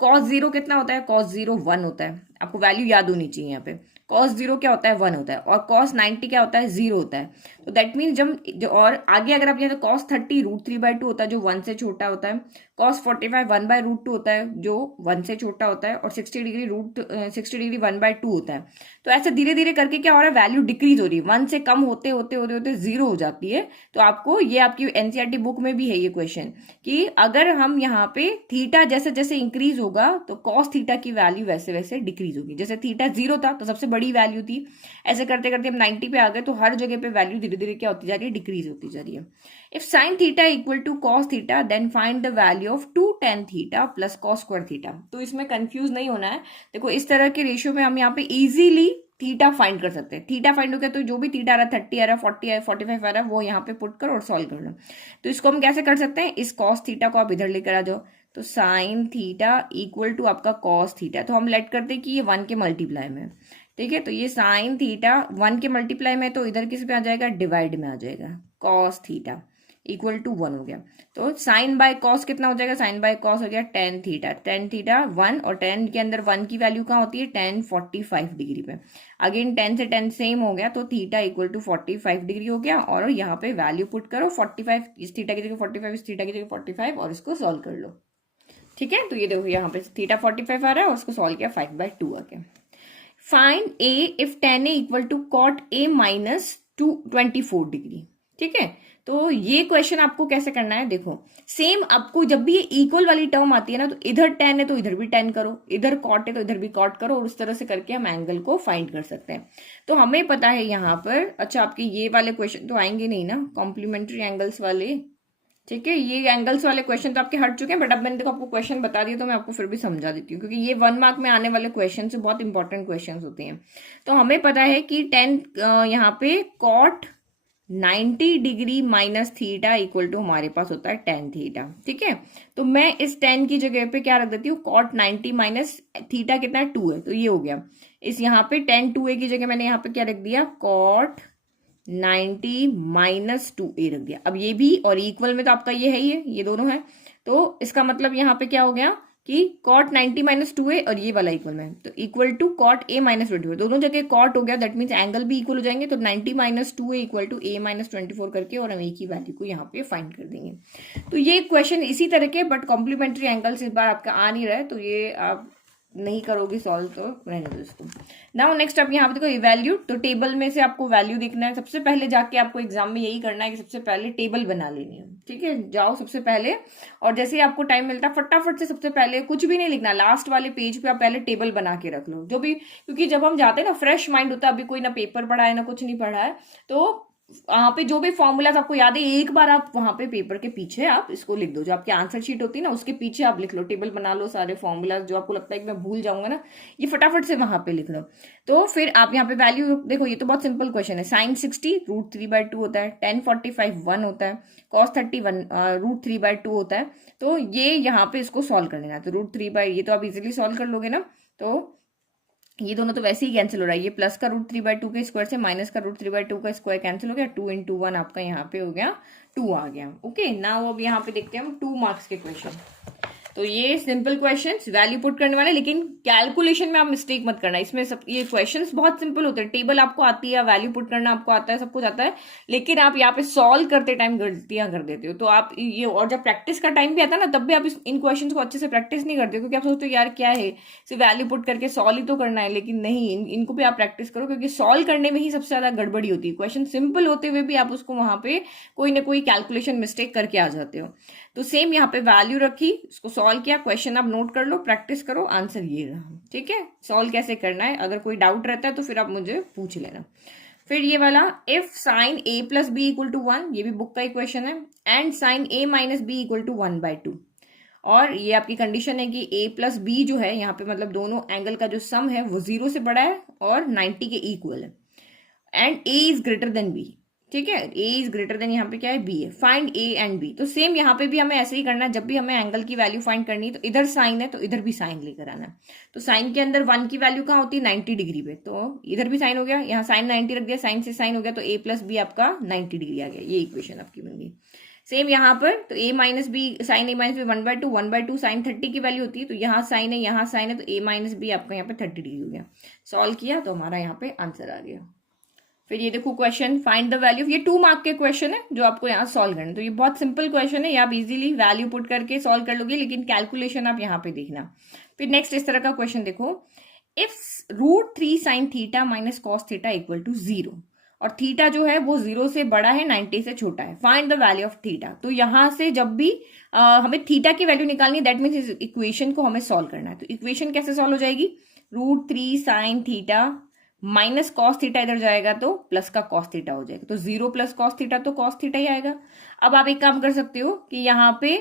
cos 0 कितना होता है, cos 0 1 होता है, आपको वैल्यू याद होनी चाहिए। यहाँ पे cos 0 क्या होता है, 1 होता है, और cos 90 क्या होता है, 0 होता है। तो दैट मीन्स जब और आगे अगर आप यहाँ तो cos 30 √3/2 होता है जो 1 से छोटा होता है, cos 45 1/√2 होता है जो 1 से छोटा होता है, और 60 डिग्री 1/2 होता है। तो ऐसे धीरे धीरे करके क्या हो रहा है, वैल्यू डिक्रीज हो रही है, 1 से कम होते होते होते होते 0 हो जाती है। तो आपको ये आपकी एनसीईआरटी बुक में भी है ये क्वेश्चन कि अगर हम यहाँ पे थीटा जैसे जैसे इंक्रीज होगा तो cos थीटा की वैल्यू वैसे वैसे डिक्रीज होगी। जैसे थीटा 0 था तो सबसे बड़ी वैल्यू थी, ऐसे करते करते हम 90 पे आ गए, तो हर जगह पे वैल्यू धीरे धीरे क्या होती जा रही है, डिक्रीज होती जा रही है। If sine theta equal to cos theta then find the value of 2 tan theta plus cos square theta. तो इसमें कंफ्यूज नहीं होना है, देखो इस तरह के रेशियो में हम यहाँ पे इजीली थीटा फाइंड कर सकते हैं। थीटा फाइंड हो गया तो जो भी थीटा आ रहा है, 30 आ रहा है, 40 आ रहा है, 45 आ रहा है, वो यहाँ पे पुट कर और सॉल्व कर लो। तो इसको हम कैसे कर सकते हैं, इस cos थीटा को आप इधर लेकर आ जाओ, तो साइन थीटा इक्वल टू आपका cos थीटा, तो हम लेट करते हैं कि ये 1 के मल्टीप्लाई में, ठीक है, तो ये साइन थीटा 1 के मल्टीप्लाई में, तो इधर किस पे आ जाएगा, डिवाइड में आ जाएगा, cos थीटा इक्वल टू 1 हो गया। तो साइन बाय कॉस कितना हो जाएगा, साइन बाय कॉस हो गया tan थीटा, tan थीटा 1, और tan के अंदर 1 की वैल्यू कहाँ होती है, tan 45 डिग्री पे। अगेन tan से tan सेम हो गया, तो थीटा इक्वल टू 45 डिग्री हो गया, और यहाँ पे वैल्यू पुट करो 45, इस थीटा की जगह 45, इस थीटा की जगह 45, और इसको सॉल्व कर लो, ठीक है। तो ये देखो यहाँ पे थीटा 45 आ रहा है और उसको सॉल्व किया 5/2 आ गया। Find A if tan A equal to cot a minus 24 degree, ठीक है। तो ये क्वेश्चन आपको कैसे करना है, देखो सेम आपको जब भी ये इक्वल वाली टर्म आती है ना, तो इधर tan है तो इधर भी tan करो, इधर cot है तो इधर भी cot करो, और उस तरह से करके हम एंगल को फाइंड कर सकते हैं। तो हमें पता है यहाँ पर, अच्छा आपके ये वाले क्वेश्चन तो आएंगे नहीं ना, कॉम्प्लीमेंट्री एंगल्स वाले, ठीक है, ये एंगल्स वाले क्वेश्चन तो आपके हट चुके हैं, बट अब मैंने देखो आपको क्वेश्चन बता दिया तो मैं आपको फिर भी समझा देती हूँ, क्योंकि ये 1 मार्क में आने वाले क्वेश्चन से बहुत इंपॉर्टेंट क्वेश्चन होते हैं। तो हमें पता है कि 10 यहाँ पे cot 90 degree minus theta equal to हमारे पास होता है tan थीटा, ठीक है। तो मैं इस 10 की जगह पे क्या रख देती हूँ, cot 90 माइनस थीटा कितना है, 2 है, तो ये हो गया। इस यहाँ पे tan 2a की जगह मैंने यहाँ पे क्या रख दिया, cot 90 माइनस 2a रख दिया। अब ये भी और इक्वल में तो आपका ये है ही है, ये दोनों है, तो इसका मतलब यहाँ पे क्या हो गया कि cot 90 माइनस 2a और ये वाला इक्वल में, तो equal to cot a minus 24, दोनों जगह cot हो गया, दैट मीन्स एंगल भी इक्वल हो जाएंगे। तो 90 minus 2a equal to a minus 24 करके और हम a की वैल्यू को यहाँ पे फाइंड कर देंगे। तो ये क्वेश्चन इसी तरह के, बट कॉम्प्लीमेंट्री एंगल्स इस बार आपका आ नहीं रहा है, तो ये आप नहीं करोगी सॉल्व, तो रहने दो इसको। नाउ नेक्स्ट आप यहाँ पे देखो इवैल्यूट, तो टेबल में से आपको वैल्यू देखना है। सबसे पहले जाके आपको एग्जाम में यही करना है कि सबसे पहले टेबल बना लेनी है, ठीक है। जाओ सबसे पहले, और जैसे ही आपको टाइम मिलता है फटाफट से सबसे पहले कुछ भी नहीं लिखना, लास्ट वाले पेज पे आप पहले टेबल बना के रख लो, जो भी, क्योंकि जब हम जाते हैं ना फ्रेश माइंड होता है, अभी कोई ना पेपर पढ़ा है ना कुछ नहीं पढ़ा है, तो वहां पे जो भी फॉर्मूलाज आपको याद है एक बार आप वहां पे पेपर के पीछे आप इसको लिख दो, जो आपकी आंसर शीट होती है ना उसके पीछे आप लिख लो, टेबल बना लो, सारे फॉर्मूलाज जो आपको लगता है कि मैं भूल जाऊंगा ना, ये फटाफट से वहां पे लिख लो। तो फिर आप यहाँ पे वैल्यू देखो, ये तो बहुत सिंपल क्वेश्चन है। साइन 60 √3/2 होता है, tan 45 1 होता है, cos 30 √3/2 होता है। तो ये यहाँ पे इसको सॉल्व कर लेना, तो √3/, ये तो आप इजिली सॉल्व कर लोगे ना, तो ये दोनों तो वैसे ही कैंसिल हो रहा है, ये प्लस का √3/2 के स्क्वायर से माइनस का √3/2 का स्क्वायर कैंसिल हो गया, 2 × 1 आपका यहाँ पे हो गया 2 आ गया। ओके, नाउ अब यहाँ पे देखते हैं हम 2 मार्क्स के क्वेश्चन। तो ये सिंपल क्वेश्चंस वैल्यू पुट करने वाले, लेकिन कैलकुलेशन में आप मिस्टेक मत करना। इसमें सब ये क्वेश्चंस बहुत सिंपल होते हैं, टेबल आपको आती है, वैल्यू पुट करना आपको आता है, सब कुछ आता है, लेकिन आप यहाँ पे सॉल्व करते टाइम गलतियां कर देते हो। तो आप ये, और जब प्रैक्टिस का टाइम भी आता है ना, तब भी आप इन क्वेश्चन को अच्छे से प्रैक्टिस नहीं करते, क्योंकि आप सोचते हो यार क्या है, सिर्फ वैल्यू पुट करके सॉल्व ही तो करना है, लेकिन नहीं, इनको भी आप प्रैक्टिस करो, क्योंकि सॉल्व करने में ही सबसे ज्यादा गड़बड़ी होती है। क्वेश्चन सिंपल होते हुए भी आप उसको वहां पे कोई ना कोई कैलकुलेशन मिस्टेक करके आ जाते हो। तो सेम यहाँ पे वैल्यू रखी, उसको सॉल्व किया, क्वेश्चन आप नोट कर लो, प्रैक्टिस करो, आंसर ये रहा। ठीक है, सॉल्व कैसे करना है, अगर कोई डाउट रहता है तो फिर आप मुझे पूछ लेना। फिर ये वाला, if sine A plus B equal to 1, ये भी बुक का ही क्वेश्चन है, and sine A minus B equal to 1/2। और ये आपकी कंडीशन है कि a प्लस बी जो है यहाँ पे, मतलब दोनों एंगल का जो सम है वो 0 से बड़ा है और 90 के इक्वल है, and a is greater than b। ठीक है, a इज ग्रेटर देन यहाँ पे क्या है, b है। Find a and b। तो सेम यहाँ पे भी हमें ऐसे ही करना है, जब भी हमें एंगल की वैल्यू फाइंड करनी है तो इधर साइन है तो इधर भी साइन लेकर आना है। तो साइन के अंदर 1 की वैल्यू कहाँ होती है, 90 डिग्री पे, तो इधर भी साइन हो गया, यहाँ साइन 90 रख दिया, साइन से साइन हो गया, तो a प्लस बी आपका 90 डिग्री आ गया। ये इक्वेशन आपकी बन गई। सेम यहाँ पर, तो a minus B, sine a minus B 1/2 sine 30 की वैल्यू होती है, तो यहाँ साइन है यहाँ साइन है, तो a माइनस बी आपका यहाँ पे 30 डिग्री हो गया। सॉल्व किया तो हमारा यहाँ पे आंसर आ गया। फिर ये देखो क्वेश्चन, फाइंड द वैल्यू। ये 2 मार्क के क्वेश्चन है जो आपको यहाँ सॉल्व करना है। तो ये बहुत सिंपल क्वेश्चन है, ये आप इजीली वैल्यू पुट करके सॉल्व कर लोगे, लेकिन कैलकुलेशन आप यहाँ पे देखना। फिर नेक्स्ट इस तरह का क्वेश्चन देखो, इफ √3 sin थीटा minus cos theta equal to 0, और थीटा जो है वो 0 से बड़ा है, 90 से छोटा है, find the value of theta. तो यहां से जब भी हमें थीटा की वैल्यू निकालनी है, दैट मीन्स इस इक्वेशन को हमें सॉल्व करना है। तो इक्वेशन कैसे सॉल्व हो जाएगी, √3 sin थीटा माइनस कॉस थीटा इधर जाएगा तो प्लस का कॉस थीटा हो जाएगा, तो 0 प्लस कॉस थीटा तो कॉस थीटा ही आएगा। अब आप एक काम कर सकते हो कि यहाँ पे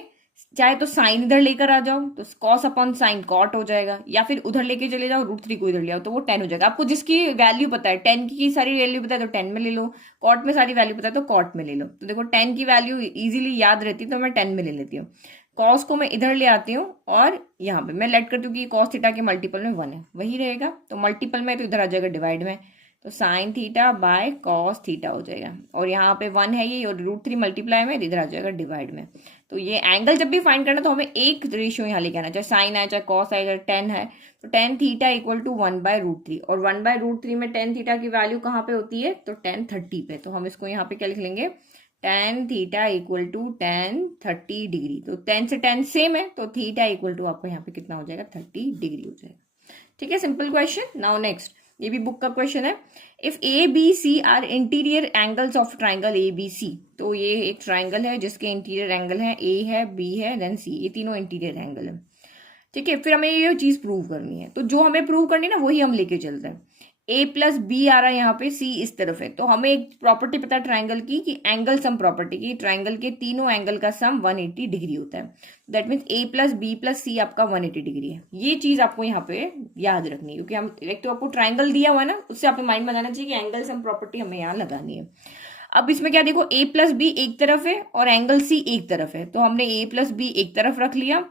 चाहे तो साइन इधर लेकर आ जाओ, तो कॉस अपॉन साइन कॉट हो जाएगा, या फिर उधर लेके चले जाओ, √3 को इधर ले आओ तो वो 10 हो जाएगा। आपको जिसकी वैल्यू पता है, 10 की सारी वैल्यू पता है तो 10 में ले लो, कॉट में सारी वैल्यू पता है तो कॉट में ले लो। तो देखो 10 की वैल्यू इजीली याद रहती है तो मैं 10 में ले लेती हूँ। कॉस को मैं इधर ले आती हूँ और यहाँ पे मैं लेट करती हूँ कि कॉस थीटा के मल्टीपल में 1 है, वही रहेगा। तो मल्टीपल में तो इधर आ जाएगा डिवाइड में, तो sign theta by cos theta हो जाएगा, और यहाँ पे 1 है ये, और √3 मल्टीप्लाई में इधर आ जाएगा डिवाइड में। तो ये एंगल जब भी फाइंड करना तो हमें एक रेशियो यहाँ लेके आना, चाहे साइन आए चाहे कॉस आए चाहे टेन है, तो टेन थीटा इक्वल टू 1/√3, और 1/√3 में टेन थीटा की वैल्यू कहाँ पे होती है, तो टेन 30 पे। तो हम इसको यहाँ पे क्या लिख लेंगे, tan theta equal to tan 30 degree. तो 10 से 10 सेम है, तो थीटा इक्वल टू आपको यहाँ पे कितना हो जाएगा, 30 डिग्री हो जाएगा। ठीक है, सिंपल क्वेश्चन। नाउ नेक्स्ट, ये भी बुक का क्वेश्चन है, if A B C are interior angles of triangle A B C. तो ये एक ट्राइंगल है जिसके इंटीरियर एंगल है, ए है, बी है, देन सी, ये तीनों इंटीरियर एंगल है। ठीक है, फिर हमें ये चीज प्रूव करनी है, तो जो हमें प्रूव करनी है ना वही हम लेके चलते हैं। ए प्लस बी आ रहा है यहाँ पे, सी इस तरफ है, तो हमें एक प्रॉपर्टी पता है ट्राइंगल की, कि एंगल सम प्रॉपर्टी की, ट्राइंगल के तीनों एंगल का सम 180 डिग्री होता है। That means A plus B plus C आपका 180 डिग्री है। ये चीज आपको यहाँ पे याद रखनी है, क्योंकि हम एक तो आपको ट्राइंगल दिया हुआ है ना, उससे आपको माइंड बनाना चाहिए कि एंगल सम प्रॉपर्टी हमें यहाँ लगानी है। अब इसमें क्या देखो, ए प्लस बी एक तरफ है और एंगल सी एक तरफ है, तो हमने ए प्लस बी एक तरफ रख लिया,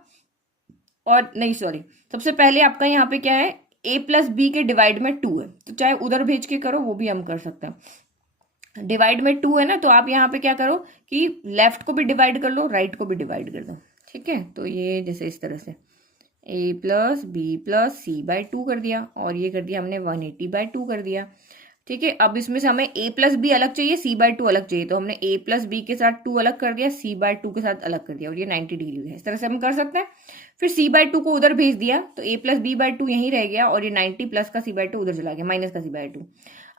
और नहीं सॉरी, सबसे पहले आपका यहाँ पे क्या है, a प्लस बी के डिवाइड में 2 है, तो चाहे उधर भेज के करो वो भी हम कर सकते हैं। डिवाइड में 2 है ना, तो आप यहाँ पे क्या करो कि लेफ्ट को भी डिवाइड कर लो, राइट को भी डिवाइड कर दो। ठीक है, तो ये जैसे इस तरह से a plus B plus C by 2 कर दिया, और ये कर दिया हमने 180/2 कर दिया। ठीक है, अब इसमें से हमें a प्लस बी अलग चाहिए, c/2 अलग चाहिए, तो हमने a प्लस बी के साथ 2 अलग कर दिया, c/2 के साथ अलग कर दिया, और ये 90 डिग्री है। इस तरह से हम कर सकते हैं। फिर c/2 को उधर भेज दिया, तो a प्लस b/2 यहीं रह गया, और ये 90 प्लस का c/2 उधर चला गया, माइनस का c/2।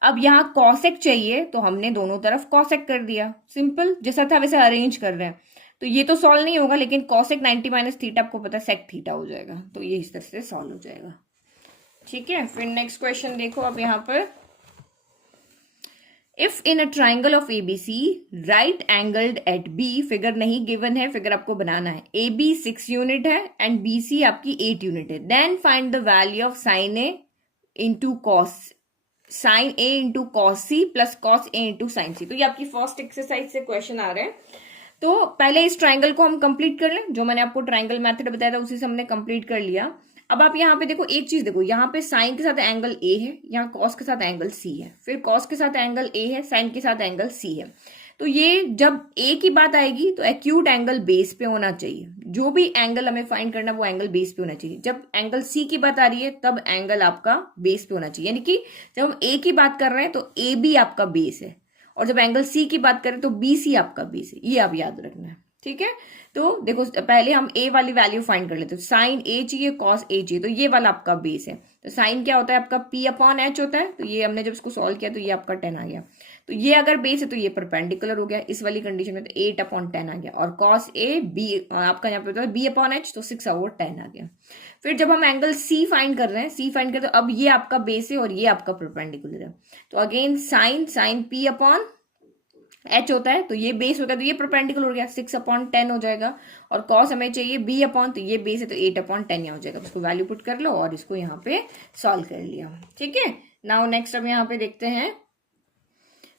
अब यहाँ कॉसेक चाहिए, तो हमने दोनों तरफ कॉसेक कर दिया। सिंपल, जैसा था वैसे अरेंज कर रहे हैं। तो ये तो सॉल्व नहीं होगा, लेकिन कॉसेक 90 माइनस थीटा आपको पता है सेक थीटा हो जाएगा, तो ये इस तरह से सॉल्व हो जाएगा। ठीक है, फिर नेक्स्ट क्वेश्चन देखो अब यहाँ पर, if in a triangle of ABC right angled at B, figure नहीं गिवन है, फिगर आपको बनाना है, ए बी 6 यूनिट है एंड बी सी आपकी 8 यूनिट है, then find the value of sine A into cos, sine A into cos C plus cos A into sine C. तो ये आपकी फर्स्ट एक्सरसाइज से क्वेश्चन आ रहे हैं। तो पहले इस ट्राइंगल को हम कंप्लीट कर लें, जो मैंने आपको ट्राइंगल मेथड बताया था उसी से हमने कंप्लीट कर लिया। अब आप यहाँ पे देखो एक चीज देखो, यहाँ पे साइन के साथ एंगल ए है, यहाँ कॉस के साथ एंगल सी है, फिर कॉस के साथ एंगल ए है, साइन के साथ एंगल सी है। तो ये जब ए की बात आएगी तो एक्यूट एंगल बेस पे होना चाहिए, जो भी एंगल हमें फाइंड करना वो एंगल बेस पे होना चाहिए। जब एंगल सी की बात आ रही है तब एंगल आपका बेस पे होना चाहिए, यानी कि जब हम ए की बात कर रहे हैं तो ए बी आपका बेस है, और जब एंगल सी की बात करें तो बी सी आपका बेस है। ये आप याद रखना है, ठीक है। तो देखो पहले हम ए वाली वैल्यू फाइंड कर लेते हैं। साइन ए चाहिए, कॉस ए चाहिए, तो ये वाला आपका बेस है। तो साइन क्या होता है आपका पी अपॉन एच होता है, तो ये हमने जब इसको सॉल्व किया तो ये आपका 10 आ गया। तो ये अगर बेस है तो ये परपेंडिकुलर हो गया इस वाली कंडीशन में, तो 8 अपॉन 10 आ गया। और कॉस ए बी आपका यहाँ पे होता है बी अपॉन एच, तो 6 ओवर 10 आ गया। फिर जब हम एंगल सी फाइंड कर रहे हैं, सी फाइंड करते हैं, तो अब ये आपका बेस है और ये आपका परपेंडिकुलर है। तो again sine P upon H होता है, तो ये बेस होगा, तो ये परपेंडिकुलर हो गया, 6 अपॉन 10 हो जाएगा। और कॉस हमें चाहिए बी अपॉन, तो ये बेस है तो 8 अपॉन 10 यहाँ हो जाएगा। इसको वैल्यू पुट कर लो और इसको यहाँ पे सॉल्व कर लिया, ठीक है। नाउ नेक्स्ट हम यहाँ पे देखते हैं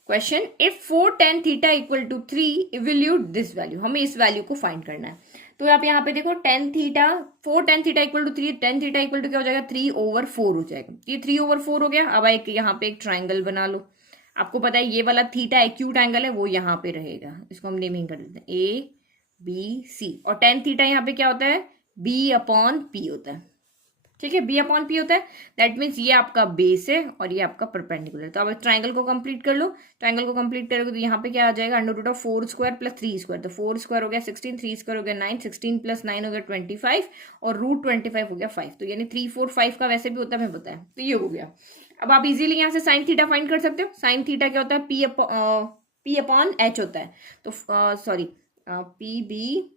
question, if 4 tan theta equal to 3 evaluate this value. हमें इस वैल्यू को फाइंड करना है। तो आप यहाँ पे देखो 4 tan theta equal to 3, tan theta equal to क्या हो जाएगा 3/4 हो जाएगा। ये 3/4 हो गया। अब एक यहाँ पे एक ट्राइंगल बना लो। आपको पता है ये वाला थीटा एक्यूट एंगल है, वो यहाँ पे रहेगा। इसको हम नेमिंग कर देते हैं ए बी सी। और tan थीटा यहाँ पे क्या होता है बी अपॉन पी होता है, ठीक है। बी अपॉन पी होता है, दैट मीन्स ये आपका बेस है और ये आपका परपेंडिकुलर। तो अब ट्राइंगल को कंप्लीट कर लो। ट्राइंगल को कंप्लीट करोगे तो यहाँ पे क्या आ जाएगा √4 स्क्वायर प्लस 3 स्क्वायर। तो 4 स्क्वायर हो गया 16, 3 स्क्वायर हो गया 9, 16 प्लस 9 हो गया 25 और √25 हो गया 5। तो यानी 3 4 5 का वैसे भी होता है, हमें पता है। तो ये हो गया। अब आप इजीली यहाँ से साइन थीटा फाइंड कर सकते हो। साइन थीटा क्या होता है पी अपॉन एच होता है। तो सॉरी पी बी,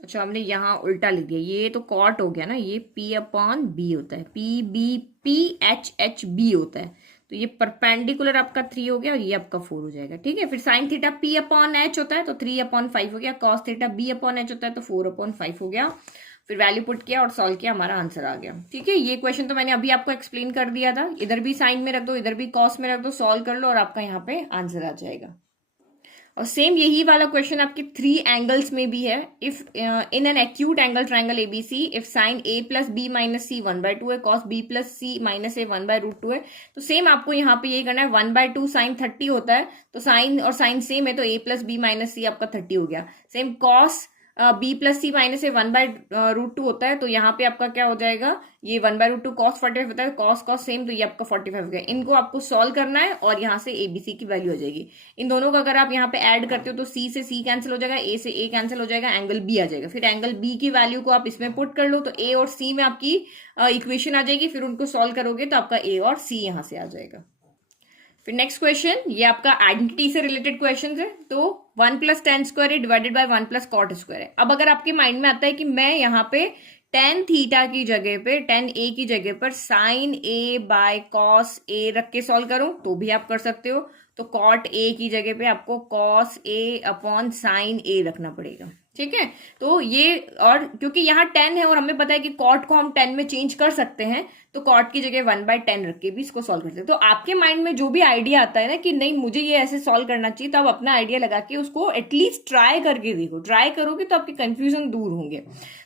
अच्छा हमने यहाँ उल्टा लिख दिया, ये तो कॉट हो गया ना, ये P अपॉन बी होता है, P B P H H B होता है। तो ये परपेंडिकुलर आपका 3 हो गया और ये आपका 4 हो जाएगा, ठीक है। फिर sine theta P upon H होता है तो 3 अपॉन 5 हो गया। Cos theta B upon H होता है तो 4 अपॉन 5 हो गया। फिर वैल्यू पुट किया और सॉल्व किया, हमारा आंसर आ गया, ठीक है। ये क्वेश्चन तो मैंने अभी आपको एक्सप्लेन कर दिया था। इधर भी साइन में रख दो, इधर भी कॉस में रख दो, सॉल्व कर लो और आपका यहाँ पे आंसर आ जाएगा। और सेम यही वाला क्वेश्चन आपके 3 एंगल्स में भी है। If in an acute angle triangle ABC, if sine a plus B minus C 1/2 है, cos b plus C minus A 1/√2 है, तो सेम आपको यहाँ पे यही करना है। 1/2 साइन 30 होता है, तो साइन और साइन सेम है, तो a प्लस बी माइनस सी आपका 30 हो गया। Same cos b plus C minus A 1/√2 होता है, तो यहाँ पे आपका क्या हो जाएगा, ये 1/√2 कॉस 45 होता है, कॉस सेम, तो ये आपका 45 हो गया। इनको आपको सॉल्व करना है और यहाँ से एबीसी की वैल्यू हो जाएगी। इन दोनों का अगर आप यहाँ पे ऐड करते हो तो सी से सी कैंसिल हो जाएगा, ए से ए कैंसिल हो जाएगा, एंगल बी आ जाएगा। फिर एंगल बी की वैल्यू को आप इसमें पुट कर लो तो ए और सी में आपकी इक्वेशन आ जाएगी। फिर उनको सॉल्व करोगे तो आपका ए और सी यहाँ से आ जाएगा। फिर नेक्स्ट क्वेश्चन, ये आपका आइडेंटिटी से रिलेटेड क्वेश्चन है। तो 1 प्लस tan स्क्वायर है divided by 1 plus cot square है। अब अगर आपके माइंड में आता है कि मैं यहाँ पे tan थीटा की जगह पे, tan a की जगह पर sine a by cos a रख के सॉल्व करूं तो भी आप कर सकते हो। तो कॉट a की जगह पे आपको cos a upon sine a रखना पड़ेगा, ठीक है। तो ये, और क्योंकि यहाँ 10 है और हमें पता है कि कॉट को हम 10 में चेंज कर सकते हैं, तो कॉट की जगह 1/10 रख के भी इसको सॉल्व कर सकते हैं। तो आपके माइंड में जो भी आइडिया आता है ना कि नहीं मुझे ये ऐसे सॉल्व करना चाहिए, तो आप अपना आइडिया लगा के उसको एटलीस्ट ट्राई करके देखो। ट्राई करोगे तो आपके कंफ्यूजन दूर होंगे।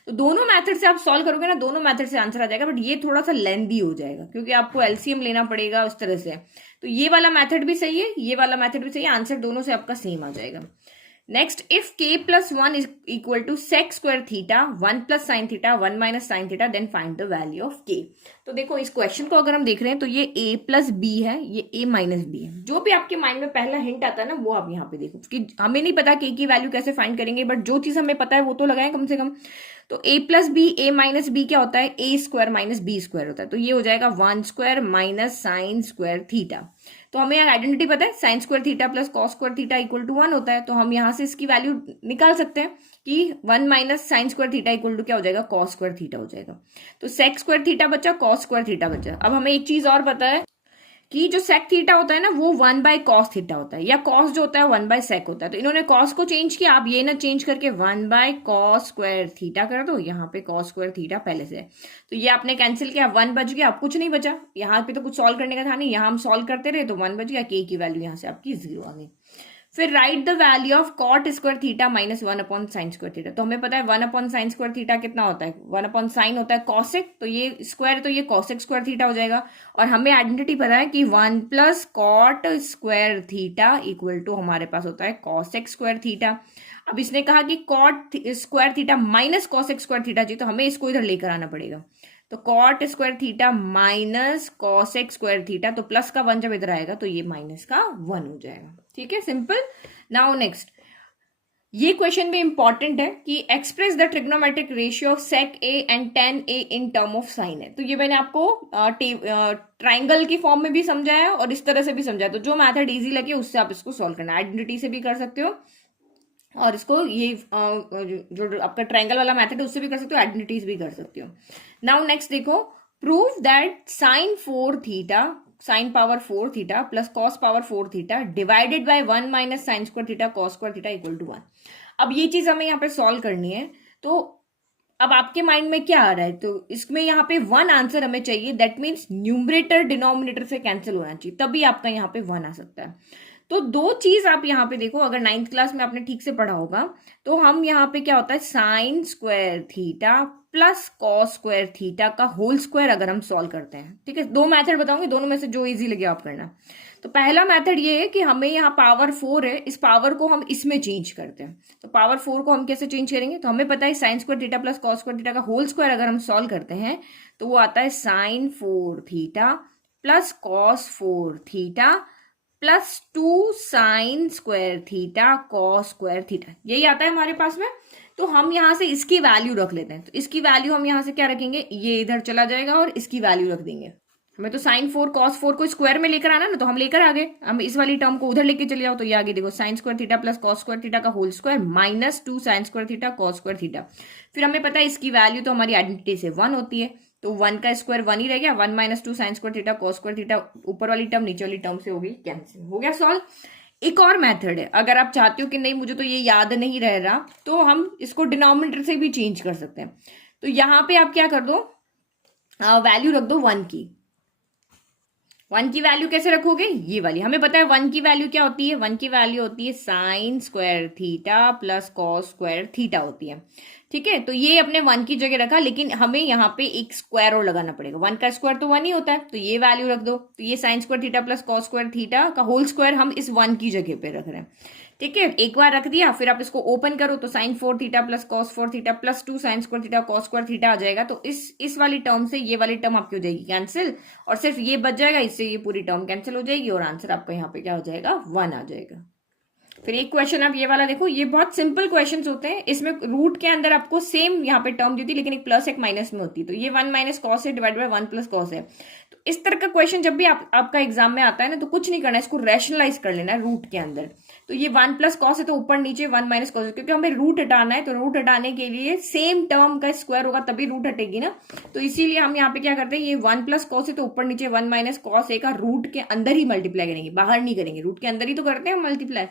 तो दोनों मेथड से आप सॉल्व करोगे ना, दोनों मेथड से आंसर आ जाएगा, बट ये थोड़ा सा लेंथी हो जाएगा क्योंकि आपको एलसीएम लेना पड़ेगा उस तरह से। तो ये वाला मेथड भी सही है, ये वाला मेथड भी सही है, आंसर दोनों से आपका सेम आ जाएगा। Next, if k plus 1 is equal to sec square theta 1 plus sine theta 1 minus sine theta, then find the value of k। तो देखो इस क्वेश्चन को अगर हम देख रहे हैं तो ये a प्लस बी है, ये a माइनस बी है। जो भी आपके माइंड में पहला हिंट आता है ना वो आप यहाँ पे देखो कि हमें नहीं पता k की वैल्यू कैसे फाइंड करेंगे, बट जो चीज हमें पता है वो तो लगाएं कम से कम। तो a plus B, a minus B क्या होता है, a square minus B square होता है। तो ये हो जाएगा 1 square minus sine square theta. तो हमें आइडेंटिटी पता है, sine square theta plus cos square theta equal to 1 होता है। तो हम यहाँ से इसकी वैल्यू निकाल सकते हैं कि 1 minus sine square theta equal to क्या हो जाएगा, कॉस स्क्वायर थीटा हो जाएगा। तो सेक स्क्वायर थीटा बचा, कॉस स्क्वायर थीटा बचा। अब हमें एक चीज और पता है कि जो सेक थीटा होता है ना वो 1/cos थीटा होता है, या कॉस जो होता है 1/sec होता है। तो इन्होंने कॉस को चेंज किया, आप ये ना चेंज करके 1/cos स्क्वायर थीटा कर दो। यहाँ पे कॉस स्क्वायर थीटा पहले से है, तो ये आपने कैंसिल किया, 1 बच गया, अब कुछ नहीं बचा। यहाँ पे तो कुछ सॉल्व करने का था नहीं, यहाँ हम सॉल्व करते रहे तो 1 बच गया, k की वैल्यू यहाँ से आपकी 0 आ गई। फिर right the value of cot square theta minus 1 upon sine square theta. तो हमें पता है 1 अपॉन साइन स्क्वायर थीटा कितना होता है, 1 अपॉन साइन होता है कॉसेक, तो ये स्क्वायर तो ये कॉसेक स्क्वायर थीटा हो जाएगा। और हमें आइडेंटिटी पता है कि 1 plus cot square theta equal to हमारे पास होता है कॉसेक स्क्वायर थीटा। अब इसने कहा कि cot square theta minus cosec square theta जी, तो हमें इसको इधर लेकर आना पड़ेगा। तो cot square theta minus cosec square theta, तो प्लस का 1 जब इधर आएगा तो ये माइनस का 1 हो जाएगा। ठीक है, सिंपल। नाउ नेक्स्ट, ये क्वेश्चन भी इंपॉर्टेंट है कि express the trigonometric ratio of sec A and tan A in term of sine है। तो ये मैंने आपको ट्राइंगल की फॉर्म में भी समझाया और इस तरह से भी समझाया। तो जो मैथड इजी लगे उससे आप इसको सॉल्व करना, आइडेंटिटी से भी कर सकते हो और इसको ये जो आपका ट्रायंगल वाला मेथड है उससे भी कर सकते हो, आइडेंटिटीज भी कर सकते हो। नाउ नेक्स्ट देखो, prove that sine 4 theta, sine power 4 theta plus cos power 4 theta divided by 1 minus sine square theta cos square theta equal to 1। अब ये चीज हमें यहाँ पे सॉल्व करनी है। तो अब आपके माइंड में क्या आ रहा है, तो इसमें यहाँ पे 1 आंसर हमें चाहिए, दैट मीन्स न्यूमरेटर डिनोमिनेटर से कैंसिल होना चाहिए, तभी आपका यहाँ पे 1 आ सकता है। तो दो चीज आप यहाँ पे देखो, अगर 9th क्लास में आपने ठीक से पढ़ा होगा तो हम यहाँ पे क्या होता है sine square theta plus cos square theta का होल स्क्वायर अगर हम सॉल्व करते हैं। ठीक है, दो मेथड बताऊंगी, दोनों में से जो इजी लगे आप करना। तो पहला मेथड ये है कि हमें यहाँ पावर 4 है, इस पावर को हम इसमें चेंज करते हैं। तो पावर 4 को हम कैसे चेंज करेंगे, तो हमें पता है sine square theta plus cos square theta का होल स्क्वायर अगर हम सॉल्व करते हैं तो वो आता है sine 4 theta plus cos 4 theta plus 2 sine square theta cos square theta, यही आता है हमारे पास में। तो हम यहां से इसकी वैल्यू रख लेते हैं। तो इसकी वैल्यू हम यहां से क्या रखेंगे, ये इधर चला जाएगा और इसकी वैल्यू रख देंगे। हमें तो साइन 4 कॉस 4 को स्क्वायर में लेकर आना ना, तो हम लेकर आ गए। हम इस वाली टर्म को उधर लेके चले जाओ, तो ये आगे देखो sine square theta plus cos square theta का whole square minus 2 sine square theta cos square theta. फिर हमें पता है इसकी वैल्यू तो हमारी आइडेंटिटी से 1 होती है, तो 1 का स्क्वायर 1 ही रह गया, 1 minus 2 sine square theta cos square theta, ऊपर वाली टर्म नीचे वाली टर्म से होगी कैंसिल, हो गया सॉल्व। एक और मेथड है, अगर आप चाहते हो कि नहीं मुझे तो ये याद नहीं रह रहा, तो हम इसको डिनोमिनेटर से भी चेंज कर सकते हैं। तो यहां पे आप क्या कर दो, वैल्यू रख दो 1 की। 1 की वैल्यू कैसे रखोगे, ये वाली। हमें पता है 1 की वैल्यू क्या होती है, 1 की वैल्यू होती है sine square theta plus cos square theta होती है। ठीक है, तो ये अपने 1 की जगह रखा, लेकिन हमें यहाँ पे एक स्क्वायर और लगाना पड़ेगा। 1 का स्क्वायर तो 1 ही होता है, तो ये वैल्यू रख दो। तो ये sign square theta plus cos square theta का होल स्क्वायर हम इस 1 की जगह पे रख रहे हैं। ठीक है, एक बार रख दिया, फिर आप इसको ओपन करो तो sine 4 theta plus cos 4 theta plus 2 sine square theta cos square theta आ जाएगा। तो इस वाली टर्म से ये वाली टर्म आपकी हो जाएगी कैंसिल, और सिर्फ ये बच जाएगा, इससे ये पूरी टर्म कैंसिल हो जाएगी और आंसर आपका यहाँ पे क्या हो जाएगा, 1 आ जाएगा। फिर एक क्वेश्चन आप ये वाला देखो, ये बहुत सिंपल क्वेश्चंस होते हैं। इसमें रूट के अंदर आपको सेम यहाँ पे टर्म दी थी, लेकिन एक प्लस एक माइनस में होती है। तो ये 1 माइनस कॉस है डिवाइड बाय 1 प्लस कॉस है। तो इस तरह का क्वेश्चन जब भी आपका एग्जाम में आता है ना, तो कुछ नहीं करना है, इसको रैशनलाइज कर लेना है रूट के अंदर। तो ये 1 प्लस कॉस है, तो ऊपर नीचे 1 माइनस कॉस है, क्योंकि हमें रूट हटाना है। तो रूट हटाने के लिए सेम टर्म का स्क्वायर होगा तभी रूट हटेगी ना। तो इसीलिए हम यहाँ पे क्या करते हैं, ये 1 प्लस कॉस है तो ऊपर नीचे 1 माइनस कॉस ए का रूट के अंदर ही मल्टीप्लाई करेंगे, बाहर नहीं करेंगे। रूट के अंदर ही तो करते हैं मल्टीप्लाई।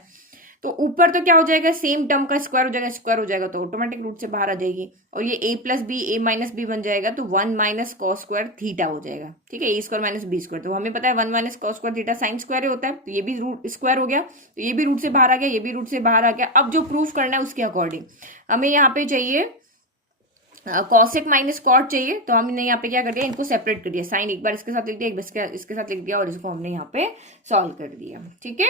तो ऊपर तो क्या हो जाएगा, सेम टर्म का स्क्वायर हो जाएगा, स्क्वायर हो जाएगा तो ऑटोमेटिक रूट से बाहर आ जाएगी। और ये a plus B A minus B बन जाएगा, तो 1 माइनस कॉस स्क्वायर थीटा हो जाएगा। ठीक है, ए स्क्वायर माइनस बी स्क्वायर, तो हमें पता है 1 minus cos square theta sine square होता है, तो ये भी रूट स्क्वायर हो गया, तो ये भी रूट से बाहर आ गया, ये भी रूट से बाहर आ गया। अब जो प्रूफ करना है उसके अकॉर्डिंग हमें यहाँ पे चाहिए कॉसेक माइनस कॉट चाहिए। तो हमने यहाँ पे क्या कर दिया, इनको सेपरेट कर दिया। साइन एक बार इसके साथ लिख दिया, एक बार इसके साथ लिख दिया, और इसको हमने यहाँ पे सॉल्व कर दिया। ठीक है,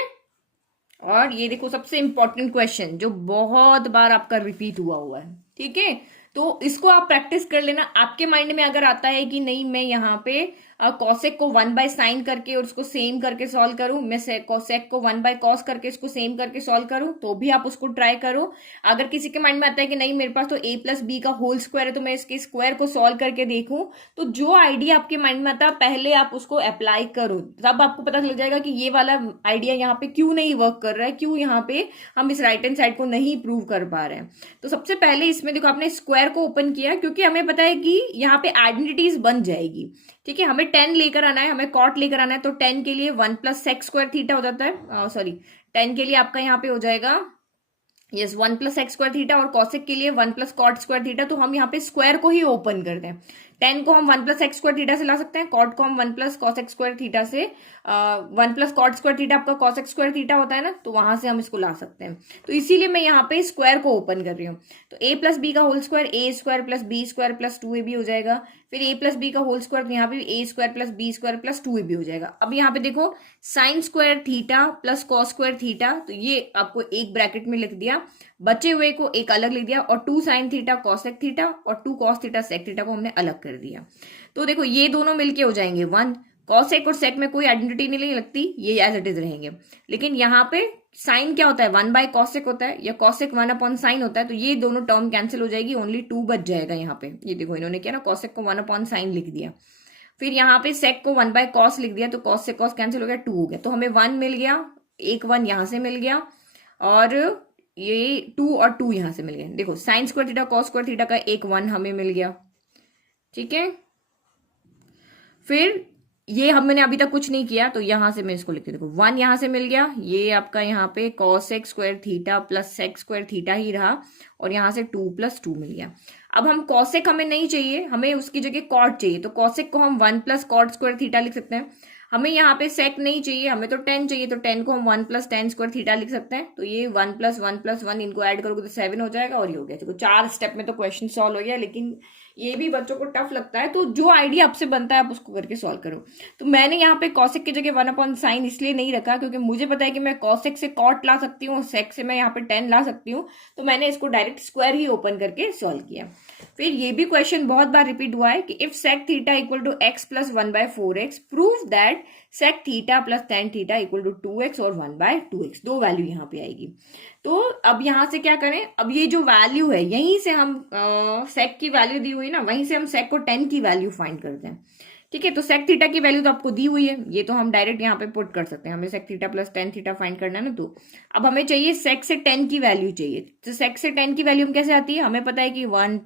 और ये देखो सबसे इंपॉर्टेंट क्वेश्चन जो बहुत बार आपका रिपीट हुआ है। ठीक है, तो इसको आप प्रैक्टिस कर लेना। आपके माइंड में अगर आता है कि नहीं मैं यहाँ पे कॉसेक को 1 बाय साइन करके और उसको सेम करके सॉल्व करूं, मैं कॉसेक को 1 बाय कॉस करके इसको सेम करके सॉल्व करूं, तो भी आप उसको ट्राई करो। अगर किसी के माइंड में आता है कि नहीं मेरे पास तो a प्लस बी का होल स्क्वायर है, तो मैं इसके स्क्वायर को सॉल्व करके देखूं, तो जो आइडिया आपके माइंड में आता है पहले आप उसको अप्लाई करो, तब आपको पता चल जाएगा कि ये वाला आइडिया यहाँ पे क्यों नहीं वर्क कर रहा है, क्यों यहाँ पे हम इस राइट हैंड साइड को नहीं प्रूव कर पा रहे हैं। तो सबसे पहले इसमें देखो आपने स्क्वायर को ओपन किया, क्योंकि हमें पता है कि यहाँ पे आइडेंटिटीज बन जाएगी। ठीक है, हमें 10 लेकर आना है, हमें कॉट लेकर आना है। तो 10 के लिए 1 प्लस सेक स्क्वायर थीटा हो जाता है, सॉरी 10 के लिए आपका यहाँ पे हो जाएगा 1 प्लस सेक स्क्वायर थीटा, और कॉसेक के लिए 1 प्लस कॉट स्क्वायर थीटा। तो हम यहाँ पे स्क्वायर को ही ओपन करते हैं। टेन को हम 1 प्लस एक्स स्क्वायर थीटा से ला सकते हैं, कॉट को हम 1 plus cos x square theta से, 1 प्लस कॉट स्क्वायर थीटा आपका कॉस एक्स स्क्वायर थीटा होता है ना, तो वहां से हम इसको ला सकते हैं। तो इसीलिए मैं यहाँ पे स्क्वायर को ओपन कर रही हूँ। तो ए प्लस बी का whole square A square plus B square plus 2ab हो जाएगा, फिर ए प्लस बी का होल स्क्वायर, तो यहाँ पे A square plus B square plus 2ab हो जाएगा। अब यहाँ पे देखो sine square theta plus cos square theta, तो ये आपको एक ब्रैकेट में लिख दिया, बचे हुए को एक अलग लिख दिया, और 2 साइन थीटा कॉसेक थीटा और 2 कॉस थीटा सेक थीटा को हमने अलग कर दिया। तो देखो ये दोनों मिलके हो जाएंगे 1, कॉसेक और सेक में कोई आइडेंटिटी नहीं लगती, ये एज इट इज रहेंगे। लेकिन यहाँ पे साइन क्या होता है, 1 बाय कॉसेक होता है, या कॉसेक 1 अपॉन साइन होता है, तो ये दोनों टर्म कैंसिल हो जाएगी, ओनली 2 बच जाएगा यहाँ पे। ये देखो इन्होंने क्या ना कॉसेक को 1 अपॉन साइन लिख दिया, फिर यहाँ पे सेक को 1 बाय कॉस लिख दिया, तो कॉस से कॉस कैंसिल हो गया, 2 हो गया, तो हमें 1 मिल गया, एक 1 यहाँ से मिल गया, और ये 2 और 2 यहां से मिल गए। देखो sine square theta cos square theta का एक 1 हमें मिल गया, ठीक है। फिर ये हमने अभी तक कुछ नहीं किया, तो यहां से मैं इसको लिख के देखो 1 यहां से मिल गया, ये आपका यहाँ पे cosec square theta plus sec square theta ही रहा, और यहां से 2 प्लस 2 मिल गया। अब हम कॉसेक हमें नहीं चाहिए, हमें उसकी जगह कॉट चाहिए, तो कॉसेक को हम 1 प्लस कॉट स्क्वायर थीटा लिख सकते हैं। हमें यहाँ पे सेक नहीं चाहिए, हमें तो 10 चाहिए, तो 10 को हम 1 प्लस टेन स्क्वायर थीटा लिख सकते हैं। तो ये 1 प्लस 1 प्लस 1 इनको ऐड करोगे तो 7 हो जाएगा, और ये हो गया। देखो 4 स्टेप में तो क्वेश्चन सॉल्व हो गया, लेकिन ये भी बच्चों को टफ लगता है, तो जो आइडिया आपसे बनता है आप उसको करके सॉल्व करो। तो मैंने यहाँ पे कॉसेक की जगह 1 अपॉन साइन इसलिए नहीं रखा, क्योंकि मुझे पता है कि मैं कॉसेक से कॉट ला सकती हूँ, सेक से मैं यहाँ पे 10 ला सकती हूँ, तो मैंने इसको डायरेक्ट स्क्वायर ही ओपन करके सॉल्व किया। फिर ये भी क्वेश्चन बहुत बार रिपीट हुआ है कि if sec theta equal to x plus 1/4x prove that sec theta plus tan theta equal to 2x और 1/2x, दो वैल्यू यहाँ पे आएगी। तो अब यहां से क्या करें, अब ये जो वैल्यू है यहीं से हम सेक की वैल्यू दी हुई ना, वहीं से हम सेक को 10 की वैल्यू फाइंड करते हैं, ठीक है। तो सेक थीटा की वैल्यू तो आपको दी हुई है, ये तो हम डायरेक्ट यहाँ पे पुट कर सकते हैं, हमें sec theta plus tan theta find करना है ना। तो अब हमें चाहिए सेक से 10 की वैल्यू चाहिए, तो सेक से 10 की वैल्यू कैसे आती है, हमें पता है कि 1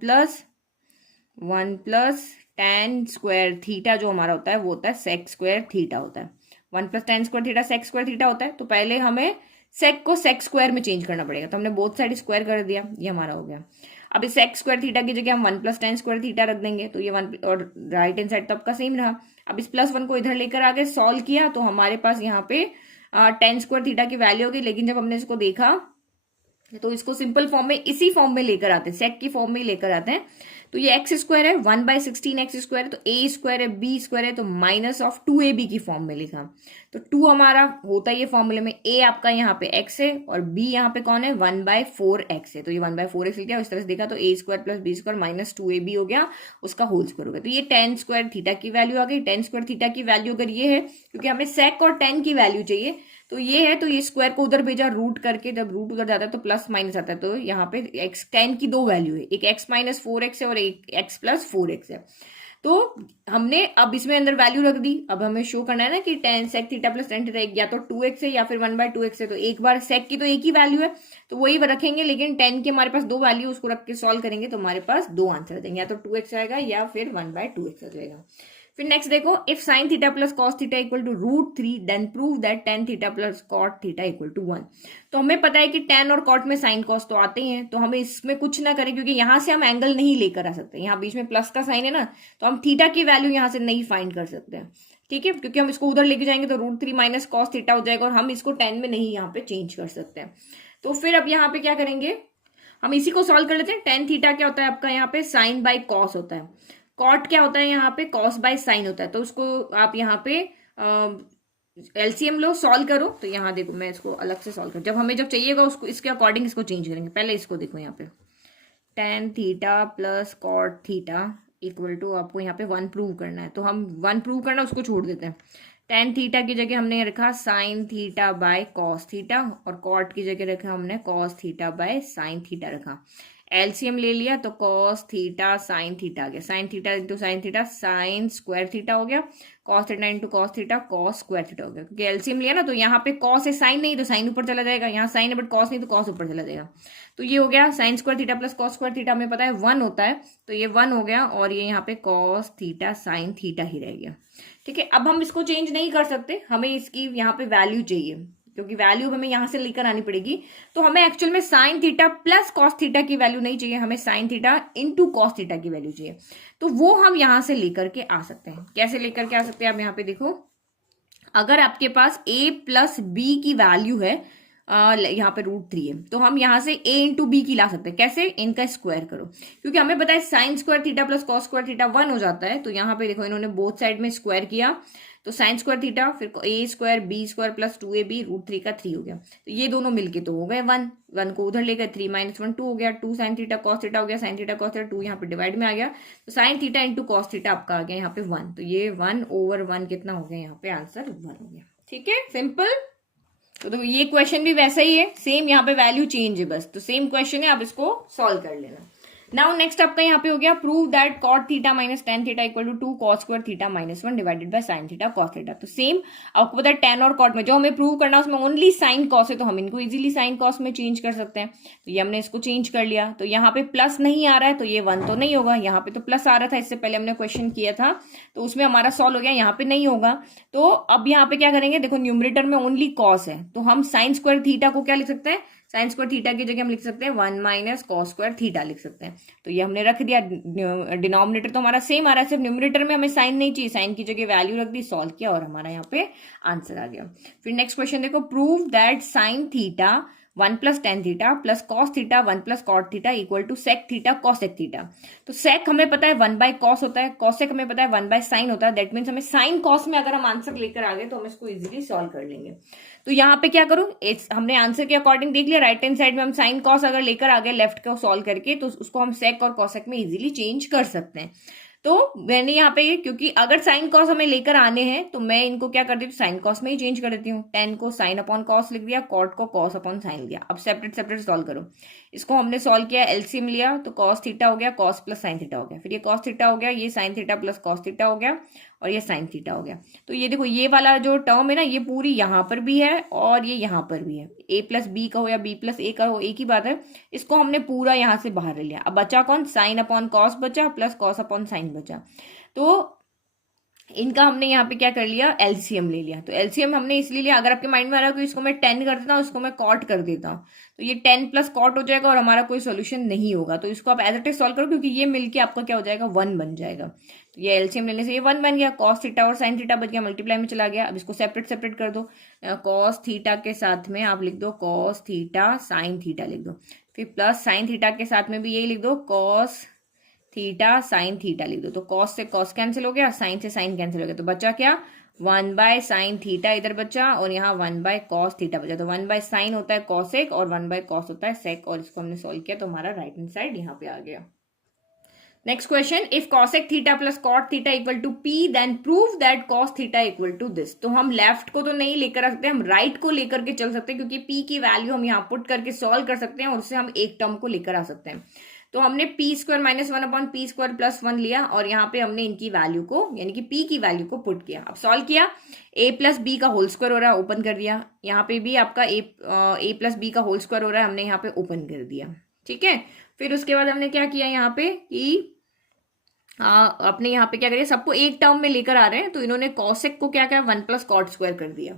प्लस टेन स्क्वायर थीटा जो हमारा होता है वो होता है सेक स्क्वायर थीटा होता है। 1 plus tan square theta sec square theta होता है। तो पहले हमें सेक को सेक स्क्वायर में चेंज करना पड़ेगा, तो हमने बोथ साइड स्क्वायर कर दिया, ये हमारा हो गया। अब इस सेक स्क्वायर थीटा की जगह हम 1 प्लस टेन स्क्वायर थीटा रख देंगे, तो ये 1, और राइट हैंड साइड तो आपका सेम रहा। अब इस प्लस 1 को इधर लेकर आगे सॉल्व किया, तो हमारे पास यहाँ पे टेन स्क्वायर थीटा की वैल्यू होगी। लेकिन जब हमने इसको देखा तो इसको सिंपल फॉर्म में, इसी फॉर्म में लेकर आते हैं, सेक की फॉर्म में लेकर आते हैं। तो ये एक्स स्क्वायर है, 1/16 एक्स स्क्वायर है, तो ए स्क्वायर है, बी स्क्वायर है, तो माइनस ऑफ 2ab की फॉर्म में लिखा। तो 2 हमारा होता है ये फॉर्मूले में, ए आपका यहाँ पे एक्स है और बी यहाँ पे कौन है 1/4x है, तो ये 1/4x लिख दिया। इस तरह से देखा तो A square plus B square minus 2ab हो गया, उसका होल स्क्वायर हो गया। तो ये टेन स्क्वायर थीटा की वैल्यू आ गई। टेन स्क्वायर थीटा की वैल्यू अगर ये है, क्योंकि हमें सेक और 10 की वैल्यू चाहिए, तो ये है, तो ये स्क्वायर को उधर भेजा रूट करके, जब रूट उधर जाता है तो प्लस माइनस आता है, तो यहाँ पे एक्स 10 की दो वैल्यू है, एक x माइनस 4x है और एक x प्लस 4x है। तो हमने अब इसमें अंदर वैल्यू रख दी। अब हमें शो करना है ना कि tan sec theta plus tan theta या तो 2x है या फिर 1/2x है। तो एक बार सेक की तो एक ही वैल्यू है तो वही रखेंगे, लेकिन 10 के हमारे पास दो वैल्यू, उसको रख के सॉल्व करेंगे तो हमारे पास दो आंसर आ जाएंगे, या तो 2x आएगा या फिर 1/2x आ जाएगा। फिर नेक्स्ट देखो, if sine theta plus cos theta equal to √3 then prove that tan theta plus cot theta equal to 1। तो हमें पता है कि टेन और कॉट में साइन कॉस तो आते ही हैं, तो हमें इसमें कुछ ना करें, क्योंकि यहां से हम एंगल नहीं लेकर आ सकते, यहाँ बीच में प्लस का साइन है ना, तो हम थीटा की वैल्यू यहां से नहीं फाइंड कर सकते हैं, ठीक है, क्योंकि हम इसको उधर लेके जाएंगे तो √3 माइनस कॉस थीटा हो जाएगा और हम इसको 10 में नहीं यहाँ पे चेंज कर सकते हैं। तो फिर अब यहाँ पे क्या करेंगे, हम इसी को सॉल्व कर लेते हैं। टेन थीटा क्या होता है आपका यहाँ पे साइन बाय कॉस होता है, कॉट क्या होता है यहाँ पे कॉस बाय साइन होता है। तो उसको आप यहाँ पे एलसीएम लो, सॉल्व करो। तो यहाँ देखो मैं इसको अलग से सॉल्व करूँ, जब चाहिएगा उसको इसके अकॉर्डिंग इसको चेंज करेंगे। पहले इसको देखो, यहाँ पे tan theta plus cot theta equal to आपको यहाँ पे 1 प्रूव करना है, तो हम 1 प्रूव करना उसको छोड़ देते हैं। टेन थीटा की जगह हमने रखा sign theta by cos theta, और कॉट की जगह रखा हमने cos theta by sine theta रखा। एलसीएम ले लिया तो कॉस थीटा साइन थीटा आ गया, sine theta into sine theta sine square theta हो गया, cos theta into cos theta cos square theta हो गया। क्योंकि एलसीएम लिया ना, तो यहाँ पे कॉस है साइन नहीं तो साइन ऊपर चला जाएगा, यहाँ साइन है बट कॉस नहीं तो कॉस ऊपर चला जाएगा। तो ये हो गया sign square theta plus cos square theta, हमें पता है 1 होता है, तो ये 1 हो गया, और ये यहाँ पे कॉस थीटा साइन थीटा ही रह गया, ठीक है। अब हम इसको चेंज नहीं कर सकते, हमें इसकी यहाँ पे वैल्यू चाहिए, क्योंकि वैल्यू हमें यहां से लेकर आनी पड़ेगी। तो हमें एक्चुअल में sign theta plus cos theta की वैल्यू नहीं चाहिए, हमें sine theta into cos theta की वैल्यू चाहिए। तो वो हम यहां से लेकर के आ सकते हैं। कैसे लेकर के आ सकते हैं, आप यहाँ पे देखो, अगर आपके पास a प्लस बी की वैल्यू है, यहाँ पे √3 है, तो हम यहाँ से a इंटू बी की ला सकते हैं। कैसे, इनका स्क्वायर करो, क्योंकि हमें पता है sine square theta plus cos square theta 1 हो जाता है। तो यहाँ पे देखो इन्होंने बोथ साइड में स्क्वायर किया, तो साइन स्क्वायर थीटा फिर a square B square plus 2ab √3 का 3 हो गया। तो ये दोनों मिलके तो हो गए 1, 1 को उधर ले गए, 3 - 1 2 हो गया, 2 साइन थीटा कॉस थीटा हो गया, साइन थीटा कॉस थीटा 2 यहाँ पे डिवाइड में आ गया, तो sine theta into cos theta आपका आ गया यहाँ पे 1। तो ये 1/1 कितना हो गया, यहाँ पे आंसर 1 हो गया। ठीक है, सिंपल। तो ये क्वेश्चन भी वैसा ही है, सेम यहाँ पे वैल्यू चेंज है बस, तो सेम क्वेश्चन है, आप इसको सॉल्व कर लेना। नाउ नेक्स्ट आपका यहाँ पे हो गया, prove that cot theta minus tan theta equal to 2 cos square theta -1 divided by sine theta cos theta. तो सेम आपको पता है टेन और कॉट में जो हमें प्रूव करना है उसमें ओनली साइन कॉस है, तो हम इनको इजीली साइन कॉस में चेंज कर सकते हैं। तो ये हमने इसको चेंज कर लिया। तो यहाँ पे प्लस नहीं आ रहा है तो ये 1 तो नहीं होगा, यहाँ पे तो प्लस आ रहा था, इससे पहले हमने क्वेश्चन किया था तो उसमें हमारा सॉल्व हो गया, यहाँ पे नहीं होगा। तो अब यहाँ पे क्या करेंगे, देखो न्यूमरेटर में ओनली कॉस है, तो हम साइन स्क्वायर थीटा को क्या लिख सकते हैं, साइन स्क्वायर थीटा की जगह हम लिख सकते हैं 1 माइनस कॉस स्क्वायर थीटा लिख सकते हैं। तो ये हमने रख दिया, डिनोमिनेटर तो हमारा सेम आ रहा है, सिर्फ न्यूमरेटर में हमें साइन नहीं चाहिए, साइन की जगह वैल्यू रख दी, सॉल्व किया और हमारा यहाँ पे आंसर आ गया। फिर नेक्स्ट क्वेश्चन देखो, prove that sine theta 1 plus tan theta plus cos theta 1 plus cot theta equal to sec theta cosec theta. तो सेक हमें पता है 1 बाय कॉस होता है, कॉसेक हमें पता है 1 बाय साइन होता है, दैट मीन्स हमें साइन कॉस में अगर हम आंसर लेकर आ गए तो हम इसको इजीली सॉल्व कर लेंगे। तो यहाँ पे क्या करूं, हमने आंसर के अकॉर्डिंग देख लिया, राइट हैंड साइड में हम साइन कॉस अगर लेकर आ गए लेफ्ट को सॉल्व करके, तो उसको हम सेक और कॉसेक में इजीली चेंज कर सकते हैं। तो मैंने यहाँ पे, क्योंकि अगर साइन कॉस हमें लेकर आने हैं तो मैं इनको क्या करती हूँ, साइन कॉस में ही चेंज कर देती हूँ। टेन को साइन अपॉन कॉस लिख दिया, कॉट को कॉस अपॉन साइन लिया। अब सेपरेट सेपरेट सॉल्व करो। इसको हमने सॉल्व किया, एलसीएम लिया, तो कॉस थीटा हो गया, कॉस प्लस साइन थीटा हो गया, फिर ये कॉस थीटा हो गया, ये sign theta plus cos theta हो गया, और ये साइन थीटा हो गया। तो ये देखो, ये वाला जो टर्म है ना, ये पूरी यहाँ पर भी है और ये यहाँ पर भी है, a प्लस बी का हो या b प्लस a का हो, एक ही बात है। इसको हमने पूरा यहाँ से बाहर ले लिया। अब बचा कौन, साइन अपॉन कॉस बचा प्लस कॉस अपॉन साइन बचा। तो इनका हमने यहाँ पे क्या कर लिया, एलसीएम ले लिया। तो एलसीएम हमने इसलिए लिया, अगर आपके माइंड में आ रहा है कि इसको मैं 10 कर देता हूँ, इसको मैं कॉट कर देता हूँ, तो ये 10 प्लस कॉट हो जाएगा और हमारा कोई सोल्यूशन नहीं होगा। तो इसको आप एज इट इज सॉल्व करो, क्योंकि ये मिलके आपका क्या हो जाएगा, 1 बन जाएगा। तो ये एलसीएम लेने से ये 1 बन गया, कॉस थीटा और साइन थीटा बच गया, मल्टीप्लाई में चला गया। अब इसको सेपरेट सेपरेट कर दो, कॉस थीटा के साथ में आप लिख दो कॉस थीटा साइन थीटा लिख दो, फिर प्लस साइन थीटा के साथ में भी यही लिख दो, कॉस थीटा साइन थीटा लिख दो। तो कॉस से कॉस कैंसिल हो गया, साइन से साइन कैंसिल हो गया, तो बचा क्या, 1 बाय साइन थीटा इधर बचा और यहाँ 1 बाय कॉस थीटा बचा। तो 1 बाय साइन होता है कॉसेक और 1 बाय कॉस होता है सेक, और इसको हमने सॉल्व किया तो हमारा राइट हैंड साइड यहाँ पे आ गया। Next question, if cosec theta plus cot theta equal to P then prove that cos theta equal to this. तो हम लेफ्ट को तो नहीं लेकर आ सकते, हम राइट को लेकर के चल सकते हैं, क्योंकि पी की वैल्यू हम यहाँ पुट करके सॉल्व कर सकते हैं और उससे हम एक टर्म को लेकर आ सकते हैं। तो हमने P square minus 1 upon P square plus 1 लिया और यहाँ पे हमने इनकी वैल्यू को, यानी कि पी की वैल्यू को पुट किया। अब सॉल्व किया, a प्लस बी का होल स्क्वायर हो रहा है, ओपन कर दिया। यहाँ पे भी आपका a प्लस बी का होल स्क्वायर हो रहा है, हमने यहाँ पे ओपन कर दिया। ठीक है, फिर उसके बाद हमने क्या किया यहाँ पे कि अपने यहाँ पे क्या करिए, सबको एक टर्म में लेकर आ रहे हैं, तो इन्होंने कॉसेक को क्या किया, 1 प्लस कॉट स्क्वायर कर दिया।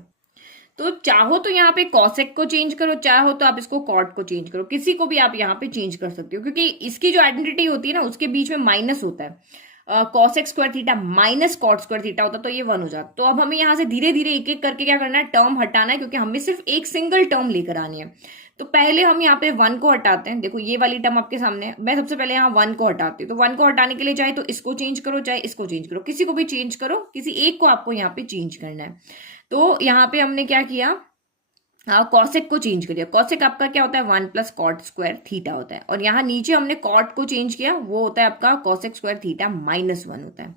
तो चाहो तो यहाँ पे कॉसेक को चेंज करो, चाहो तो आप इसको कॉट को चेंज करो, किसी को भी आप यहाँ पे चेंज कर सकते हो, क्योंकि इसकी जो आइडेंटिटी होती है ना, उसके बीच में माइनस होता है। Cosec square theta minus cot square theta होता तो ये 1 हो जाता। तो अब हमें यहाँ से धीरे धीरे एक एक करके क्या करना है, टर्म हटाना है, क्योंकि हमें सिर्फ एक सिंगल टर्म लेकर आनी है। तो पहले हम यहाँ पे 1 को हटाते हैं। देखो ये वाली टर्म आपके सामने है, मैं सबसे पहले यहाँ 1 को हटाती हूँ। तो 1 को हटाने के लिए चाहे तो इसको चेंज करो, चाहे इसको चेंज करो, किसी को भी चेंज करो, किसी एक को आपको यहाँ पे चेंज करना है। तो यहाँ पे हमने क्या किया, कॉसेक को चेंज करिए। कॉसेक आपका क्या होता है, 1 प्लस कॉट स्क्वायर थीटा होता है, और यहाँ नीचे हमने कॉट को चेंज किया, वो होता है आपका कॉसेक स्क्वायर थीटा -1 होता है।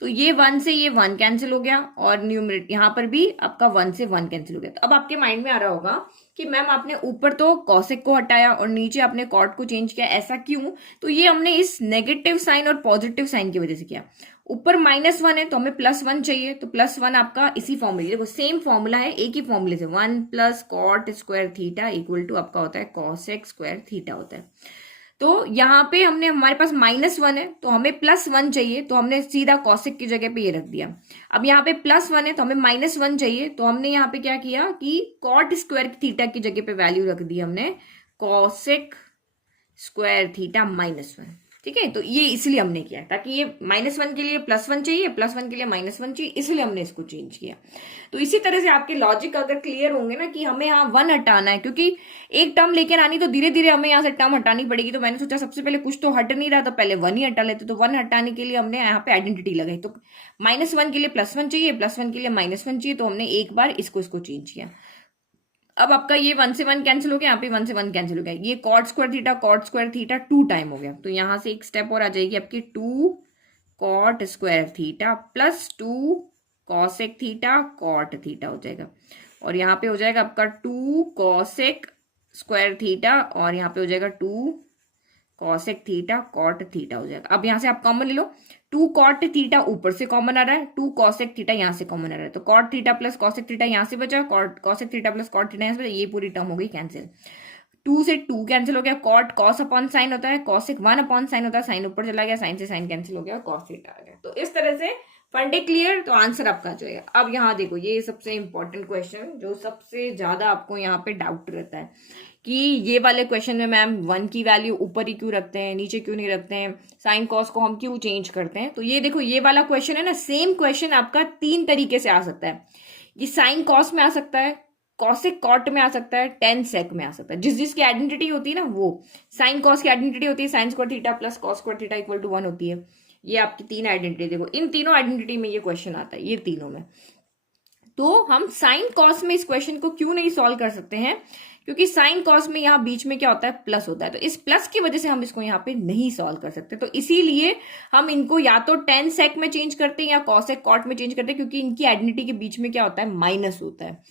तो ये 1 से ये 1 कैंसिल हो गया, और न्यूमरेटर यहाँ पर भी आपका 1 से 1 कैंसिल हो गया। तो अब आपके माइंड में आ रहा होगा कि मैम आपने ऊपर तो कॉसेक को हटाया और नीचे आपने कॉट को चेंज किया, ऐसा क्यों? तो ये हमने इस नेगेटिव साइन और पॉजिटिव साइन की वजह से किया। ऊपर -1 है तो हमें +1 चाहिए, तो +1 आपका इसी फॉर्मूले, देखो सेम फॉर्मूला है, एक ही फॉर्मूले से 1 plus cot square theta equal to आपका होता है कॉसेक स्क्वायर थीटा होता है। तो यहाँ पे हमने हमारे पास -1 है तो हमें +1 चाहिए, तो हमने सीधा कॉसेक की जगह पे ये रख दिया। अब यहाँ पे +1 है तो हमें -1 चाहिए, तो हमने यहाँ पे क्या किया कि कॉट स्क्वायर थीटा की जगह पे वैल्यू रख दी हमने कॉसेक स्क्वायर थीटा -1। ठीक है, तो ये इसलिए हमने किया ताकि ये -1 के लिए +1 चाहिए, +1 के लिए -1 चाहिए, इसलिए हमने इसको चेंज किया। तो इसी तरह से आपके लॉजिक अगर क्लियर होंगे ना कि हमें यहाँ 1 हटाना है, क्योंकि एक टर्म लेकर आनी तो धीरे धीरे हमें यहाँ से टर्म हटानी पड़ेगी। तो मैंने सोचा सबसे पहले कुछ तो हट नहीं रहा, तो पहले 1 ही हटा लेते। तो 1 हटाने के लिए हमने यहाँ पे आइडेंटिटी लगाई, तो -1 के लिए +1 चाहिए, +1 के लिए -1 चाहिए, तो हमने एक बार इसको चेंज किया। अब आपका ये 1 से 1 कैंसिल हो गया, यहाँ पे 1 से 1 कैंसिल हो गया, ये कॉट स्क्वायर थीटा 2 टाइम हो गया। तो यहां से एक स्टेप और आ जाएगी आपकी 2 cot square theta plus 2 cosec theta cot theta हो जाएगा, और यहाँ पे हो जाएगा आपका 2 कॉसेक स्क्वायर थीटा, और यहाँ पे हो जाएगा 2 कॉसेक थीटा कॉट थीटा हो जाएगा। अब यहाँ से आप कॉमन ले लो, 2 कॉट थीटा ऊपर से कॉमन आ रहा है, 2 कॉसेक थीटा यहाँ से कॉमन आ रहा है, तो cot theta plus cosec theta यहाँ से बचा, cosec theta plus cot theta यहाँ से बचा, ये पूरी टर्म हो गई कैंसिल। 2 से 2 कैंसिल हो गया, कॉट कॉस अपॉन साइन होता है, कॉसेक 1 अपॉन साइन होता है, साइन ऊपर चला गया, साइन से साइन कैंसिल हो गया, कॉस थीटा आ गया। तो इस तरह से फंडे क्लियर, तो आंसर आपका आ जाएगा। अब यहाँ देखो, ये सबसे इंपॉर्टेंट क्वेश्चन जो सबसे ज्यादा आपको यहाँ पे डाउट रहता है कि ये वाले क्वेश्चन में मैम 1 की वैल्यू ऊपर ही क्यों रखते हैं, नीचे क्यों नहीं रखते हैं, साइन कॉस को हम क्यों चेंज करते हैं। तो ये देखो, ये वाला क्वेश्चन है ना, सेम क्वेश्चन आपका 3 तरीके से आ सकता है। ये साइन कॉस में आ सकता है, कॉसेक कॉट में आ सकता है, टेन सेक में आ सकता है। जिसकी आइडेंटिटी होती है ना, वो साइन कॉस की आइडेंटिटी होती है sine square theta plus cos square theta equal to 1 होती है। ये आपकी 3 आइडेंटिटी, देखो इन तीनों आइडेंटिटी में ये क्वेश्चन आता है, ये तीनों में। तो हम साइन कॉस में इस क्वेश्चन को क्यों नहीं सॉल्व कर सकते हैं, क्योंकि साइन कॉस में यहाँ बीच में क्या होता है, प्लस होता है, तो इस प्लस की वजह से हम इसको यहाँ पे नहीं सॉल्व कर सकते। तो इसीलिए हम इनको या तो टेन सेक में चेंज करते हैं या कॉसेक कॉट में चेंज करते हैं, क्योंकि इनकी आइडेंटिटी के बीच में क्या होता है, माइनस होता है।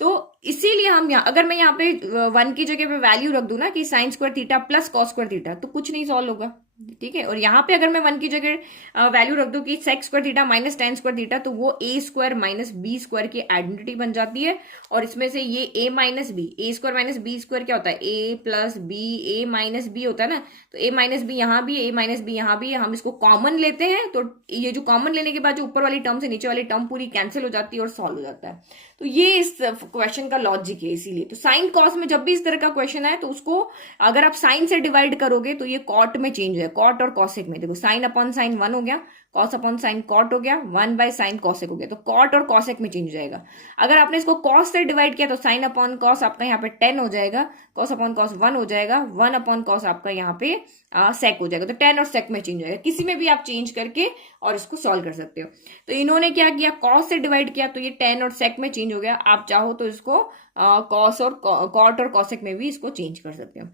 तो इसीलिए हम यहाँ, अगर मैं यहाँ पे 1 की जगह पे वैल्यू रख दूं ना कि sign square theta plus cos square theta, तो कुछ नहीं सॉल्व होगा। ठीक है, और यहाँ पे अगर मैं 1 की जगह वैल्यू रख दूं कि sec square theta minus tan square theta, तो वो A square minus B square की आइडेंटिटी बन जाती है। और इसमें से ये A minus B, A square minus B square क्या होता है, A plus B, A minus B होता है ना, तो ए माइनस बी यहाँ भी, ए माइनस बी यहाँ भी, हम इसको कॉमन लेते हैं, तो ये जो कॉमन लेने के बाद जो ऊपर वाली टर्म से नीचे वाली टर्म पूरी कैंसिल हो जाती है और सॉल्व हो जाता है। तो ये इस क्वेश्चन का लॉजिक है। इसीलिए तो साइन कॉस में जब भी इस तरह का क्वेश्चन है, तो उसको अगर आप साइन से डिवाइड करोगे तो ये कॉट में चेंज है, कॉट और कॉसेक में। देखो साइन अपॉन साइन 1 हो गया, कॉस अपॉन साइन कॉट हो गया, 1 बाय साइन कॉसेक हो गया, तो कॉट और कॉसेक में चेंज हो जाएगा। अगर आपने इसको कॉस से डिवाइड किया तो साइन अपॉन कॉस आपका यहाँ पे 10 हो जाएगा, कॉस अपॉन कॉस 1 हो जाएगा, 1 अपॉन कॉस आपका यहाँ पे सेक हो जाएगा, तो 10 और सेक में चेंज हो जाएगा। किसी में भी आप चेंज करके और इसको सॉल्व कर सकते हो। तो इन्होंने क्या किया, कॉस से डिवाइड किया तो ये 10 और सेक में चेंज हो गया। आप चाहो तो इसको कॉस और कॉट और कॉसेक में भी इसको चेंज कर सकते हो।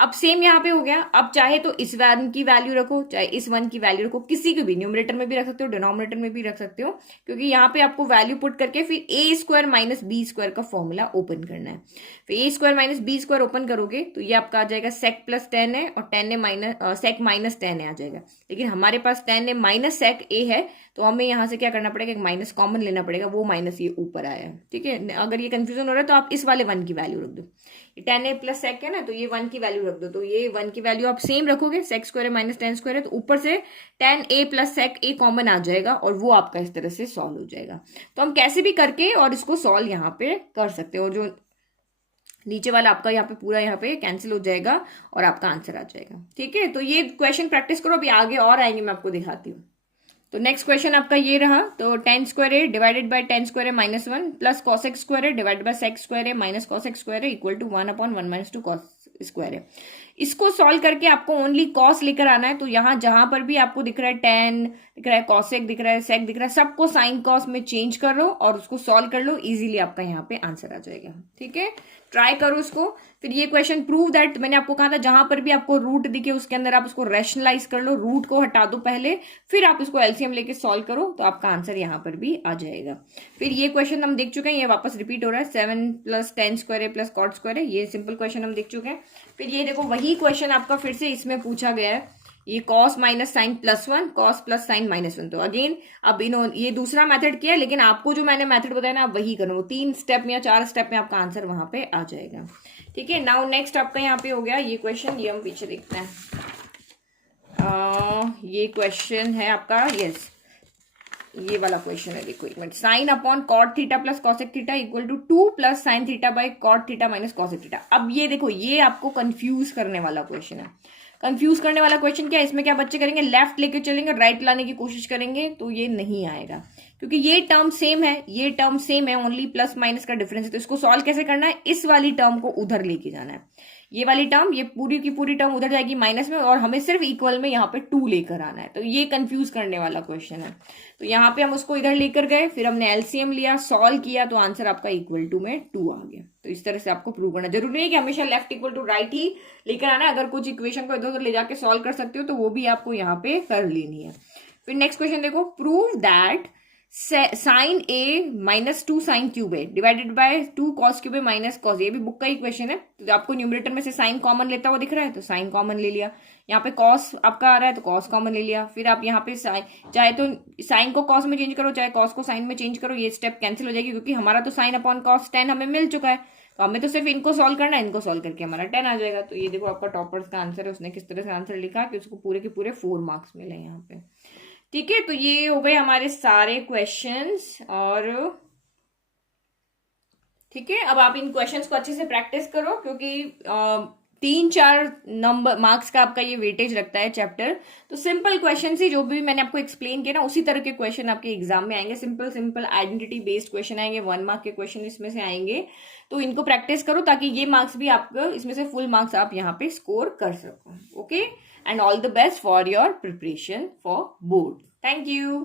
अब सेम यहाँ पे हो गया। अब चाहे तो इस 1 की वैल्यू रखो, चाहे इस 1 की वैल्यू रखो, किसी को भी न्यूमरेटर में भी रख सकते हो, डिनोमिनेटर में भी रख सकते हो, क्योंकि यहाँ पे आपको वैल्यू पुट करके फिर A square minus B square का फॉर्मूला ओपन करना है। फिर A square minus B square open करोगे तो ये आपका आ जाएगा सेक प्लस 10 है, और 10 है माइनस सेक माइनस 10 है आ जाएगा। लेकिन हमारे पास 10 है माइनस सेक ए है, तो हमें यहाँ से क्या करना पड़ेगा, एक माइनस कॉमन लेना पड़ेगा, वो माइनस ये ऊपर आया है। ठीक है, अगर ये कंफ्यूजन हो रहा है तो आप इस वाले 1 की वैल्यू रख दो, 10 ए प्लस सेक है ना, तो ये 1 की वैल्यू रख दो, तो ये 1 की वैल्यू आप सेम रखोगे, सेक स्क्वायर माइनस 10 स्क्वायर है, तो ऊपर से 10 ए प्लस सेक ए कॉमन आ जाएगा, और वो आपका इस तरह से सॉल्व हो जाएगा। तो हम कैसे भी करके और इसको सॉल्व यहाँ पे कर सकते हो, और जो नीचे वाला आपका यहाँ पे पूरा यहाँ पे कैंसिल हो जाएगा और आपका आंसर आ जाएगा। ठीक है, तो ये क्वेश्चन प्रैक्टिस करो, अभी आगे और आएंगे, मैं आपको दिखाती हूँ। तो नेक्स्ट क्वेश्चन आपका ये रहा, तो 10 स्क्वायर है डिवाइडेड बाय 10 स्क्वायर है माइनस 1 प्लस कॉसेक स्क्वायर है डिवाइडेड बाय सेक स्क्वायर है माइनस कॉसेक स्क्वायर है equal to 1 upon 1 minus 2 cos square है। इसको सॉल्व करके आपको ओनली कॉस लेकर आना है। तो यहाँ जहां पर भी आपको दिख रहा है 10 दिख रहा है, कॉसेक दिख रहा है, सेक दिख रहा है, सबको साइन कॉस में चेंज कर लो और उसको सॉल्व कर लो, इजीली आपका यहाँ पे आंसर आ जाएगा। ठीक है, ट्राई करो उसको। फिर ये क्वेश्चन प्रूव दैट, मैंने आपको कहा था जहां पर भी आपको रूट दिखे उसके अंदर आप उसको रैशनलाइज कर लो, रूट को हटा दो पहले, फिर आप इसको एलसीएम लेके सॉल्व करो, तो आपका आंसर यहाँ पर भी आ जाएगा। फिर ये क्वेश्चन हम देख चुके हैं, ये वापस रिपीट हो रहा है, 7 प्लस 10 स्क्वायर है प्लस कॉट स्क्वायर है, ये सिंपल क्वेश्चन हम देख चुके हैं। फिर ये देखो वही क्वेश्चन आपका फिर से इसमें पूछा गया है ये cos minus sine +1, cos plus sine -1। तो अगेन अब ये दूसरा मेथड किया, लेकिन आपको जो मैंने मेथड बताया ना, आप वही करो। 3 स्टेप या 4 स्टेप में आपका आंसर वहां पे आ जाएगा। ठीक है, नाउ नेक्स्ट आपका यहाँ पे हो गया ये क्वेश्चन, ये हम पीछे देखते हैं। ये क्वेश्चन है आपका, यस ये वाला क्वेश्चन है। देखो एक minute, sine upon cot theta plus cosec theta equal to 2 plus sine theta by cot theta minus cosec theta. अब ये देखो, ये आपको कंफ्यूज करने वाला क्वेश्चन है। कंफ्यूज करने वाला क्वेश्चन क्या है, इसमें क्या बच्चे करेंगे, लेफ्ट लेके चलेंगे, राइट लाने की कोशिश करेंगे, तो ये नहीं आएगा, क्योंकि ये टर्म सेम है, ये टर्म सेम है, ओनली प्लस माइनस का डिफरेंस है। तो इसको सॉल्व कैसे करना है, इस वाली टर्म को उधर लेके जाना है। ये वाली टर्म, ये पूरी की पूरी टर्म उधर जाएगी माइनस में, और हमें सिर्फ इक्वल में यहाँ पे 2 लेकर आना है। तो ये कंफ्यूज करने वाला क्वेश्चन है। तो यहाँ पे हम उसको इधर लेकर गए, फिर हमने एलसीएम लिया, सॉल्व किया, तो आंसर आपका इक्वल टू में 2 आ गया। तो इस तरह से आपको प्रूव करना, जरूरी नहीं कि हमेशा लेफ्ट इक्वल टू राइट ही लेकर आना है। अगर कुछ इक्वेशन को इधर उधर ले जाके सॉल्व कर सकते हो तो वो भी आपको यहाँ पे कर लेनी है। फिर नेक्स्ट क्वेश्चन देखो, prove that sine A -2 sine cube A divided by 2 cos cube A minus cos. ये भी बुक का ही क्वेश्चन है। तो आपको न्यूमरेटर में से साइन कॉमन लेता हुआ दिख रहा है, तो साइन कॉमन ले लिया। यहाँ पे कॉस आपका आ रहा है, तो कॉस कॉमन ले लिया। फिर आप यहाँ पे चाहे तो साइन को कॉस में चेंज करो, चाहे कॉस को साइन में चेंज करो, ये स्टेप कैंसिल हो जाएगी, क्योंकि हमारा तो साइन अपॉन कॉस 10 हमें मिल चुका है। तो हमें तो सिर्फ इनको सॉल्व करना है, इनको सॉल्व करके हमारा 10 आ जाएगा। तो ये देखो आपका टॉपर्स का आंसर है, उसने किस तरह से आंसर लिखा कि उसको पूरे के पूरे 4 मार्क्स मिले यहाँ पे। ठीक है, तो ये हो गए हमारे सारे क्वेश्चंस। और ठीक है, अब आप इन क्वेश्चंस को अच्छे से प्रैक्टिस करो, क्योंकि 3-4 नंबर मार्क्स का आपका ये वेटेज रखता है चैप्टर। तो सिंपल क्वेश्चन ही, जो भी मैंने आपको एक्सप्लेन किया ना, उसी तरह के क्वेश्चन आपके एग्जाम में आएंगे। Simple simple identity based question आएंगे, 1 मार्क के क्वेश्चन इसमें से आएंगे। तो इनको प्रैक्टिस करो, ताकि ये मार्क्स भी आपको इसमें से फुल मार्क्स आप यहाँ पे स्कोर कर सको। Okay, and all the best for your preparation for board. Thank you.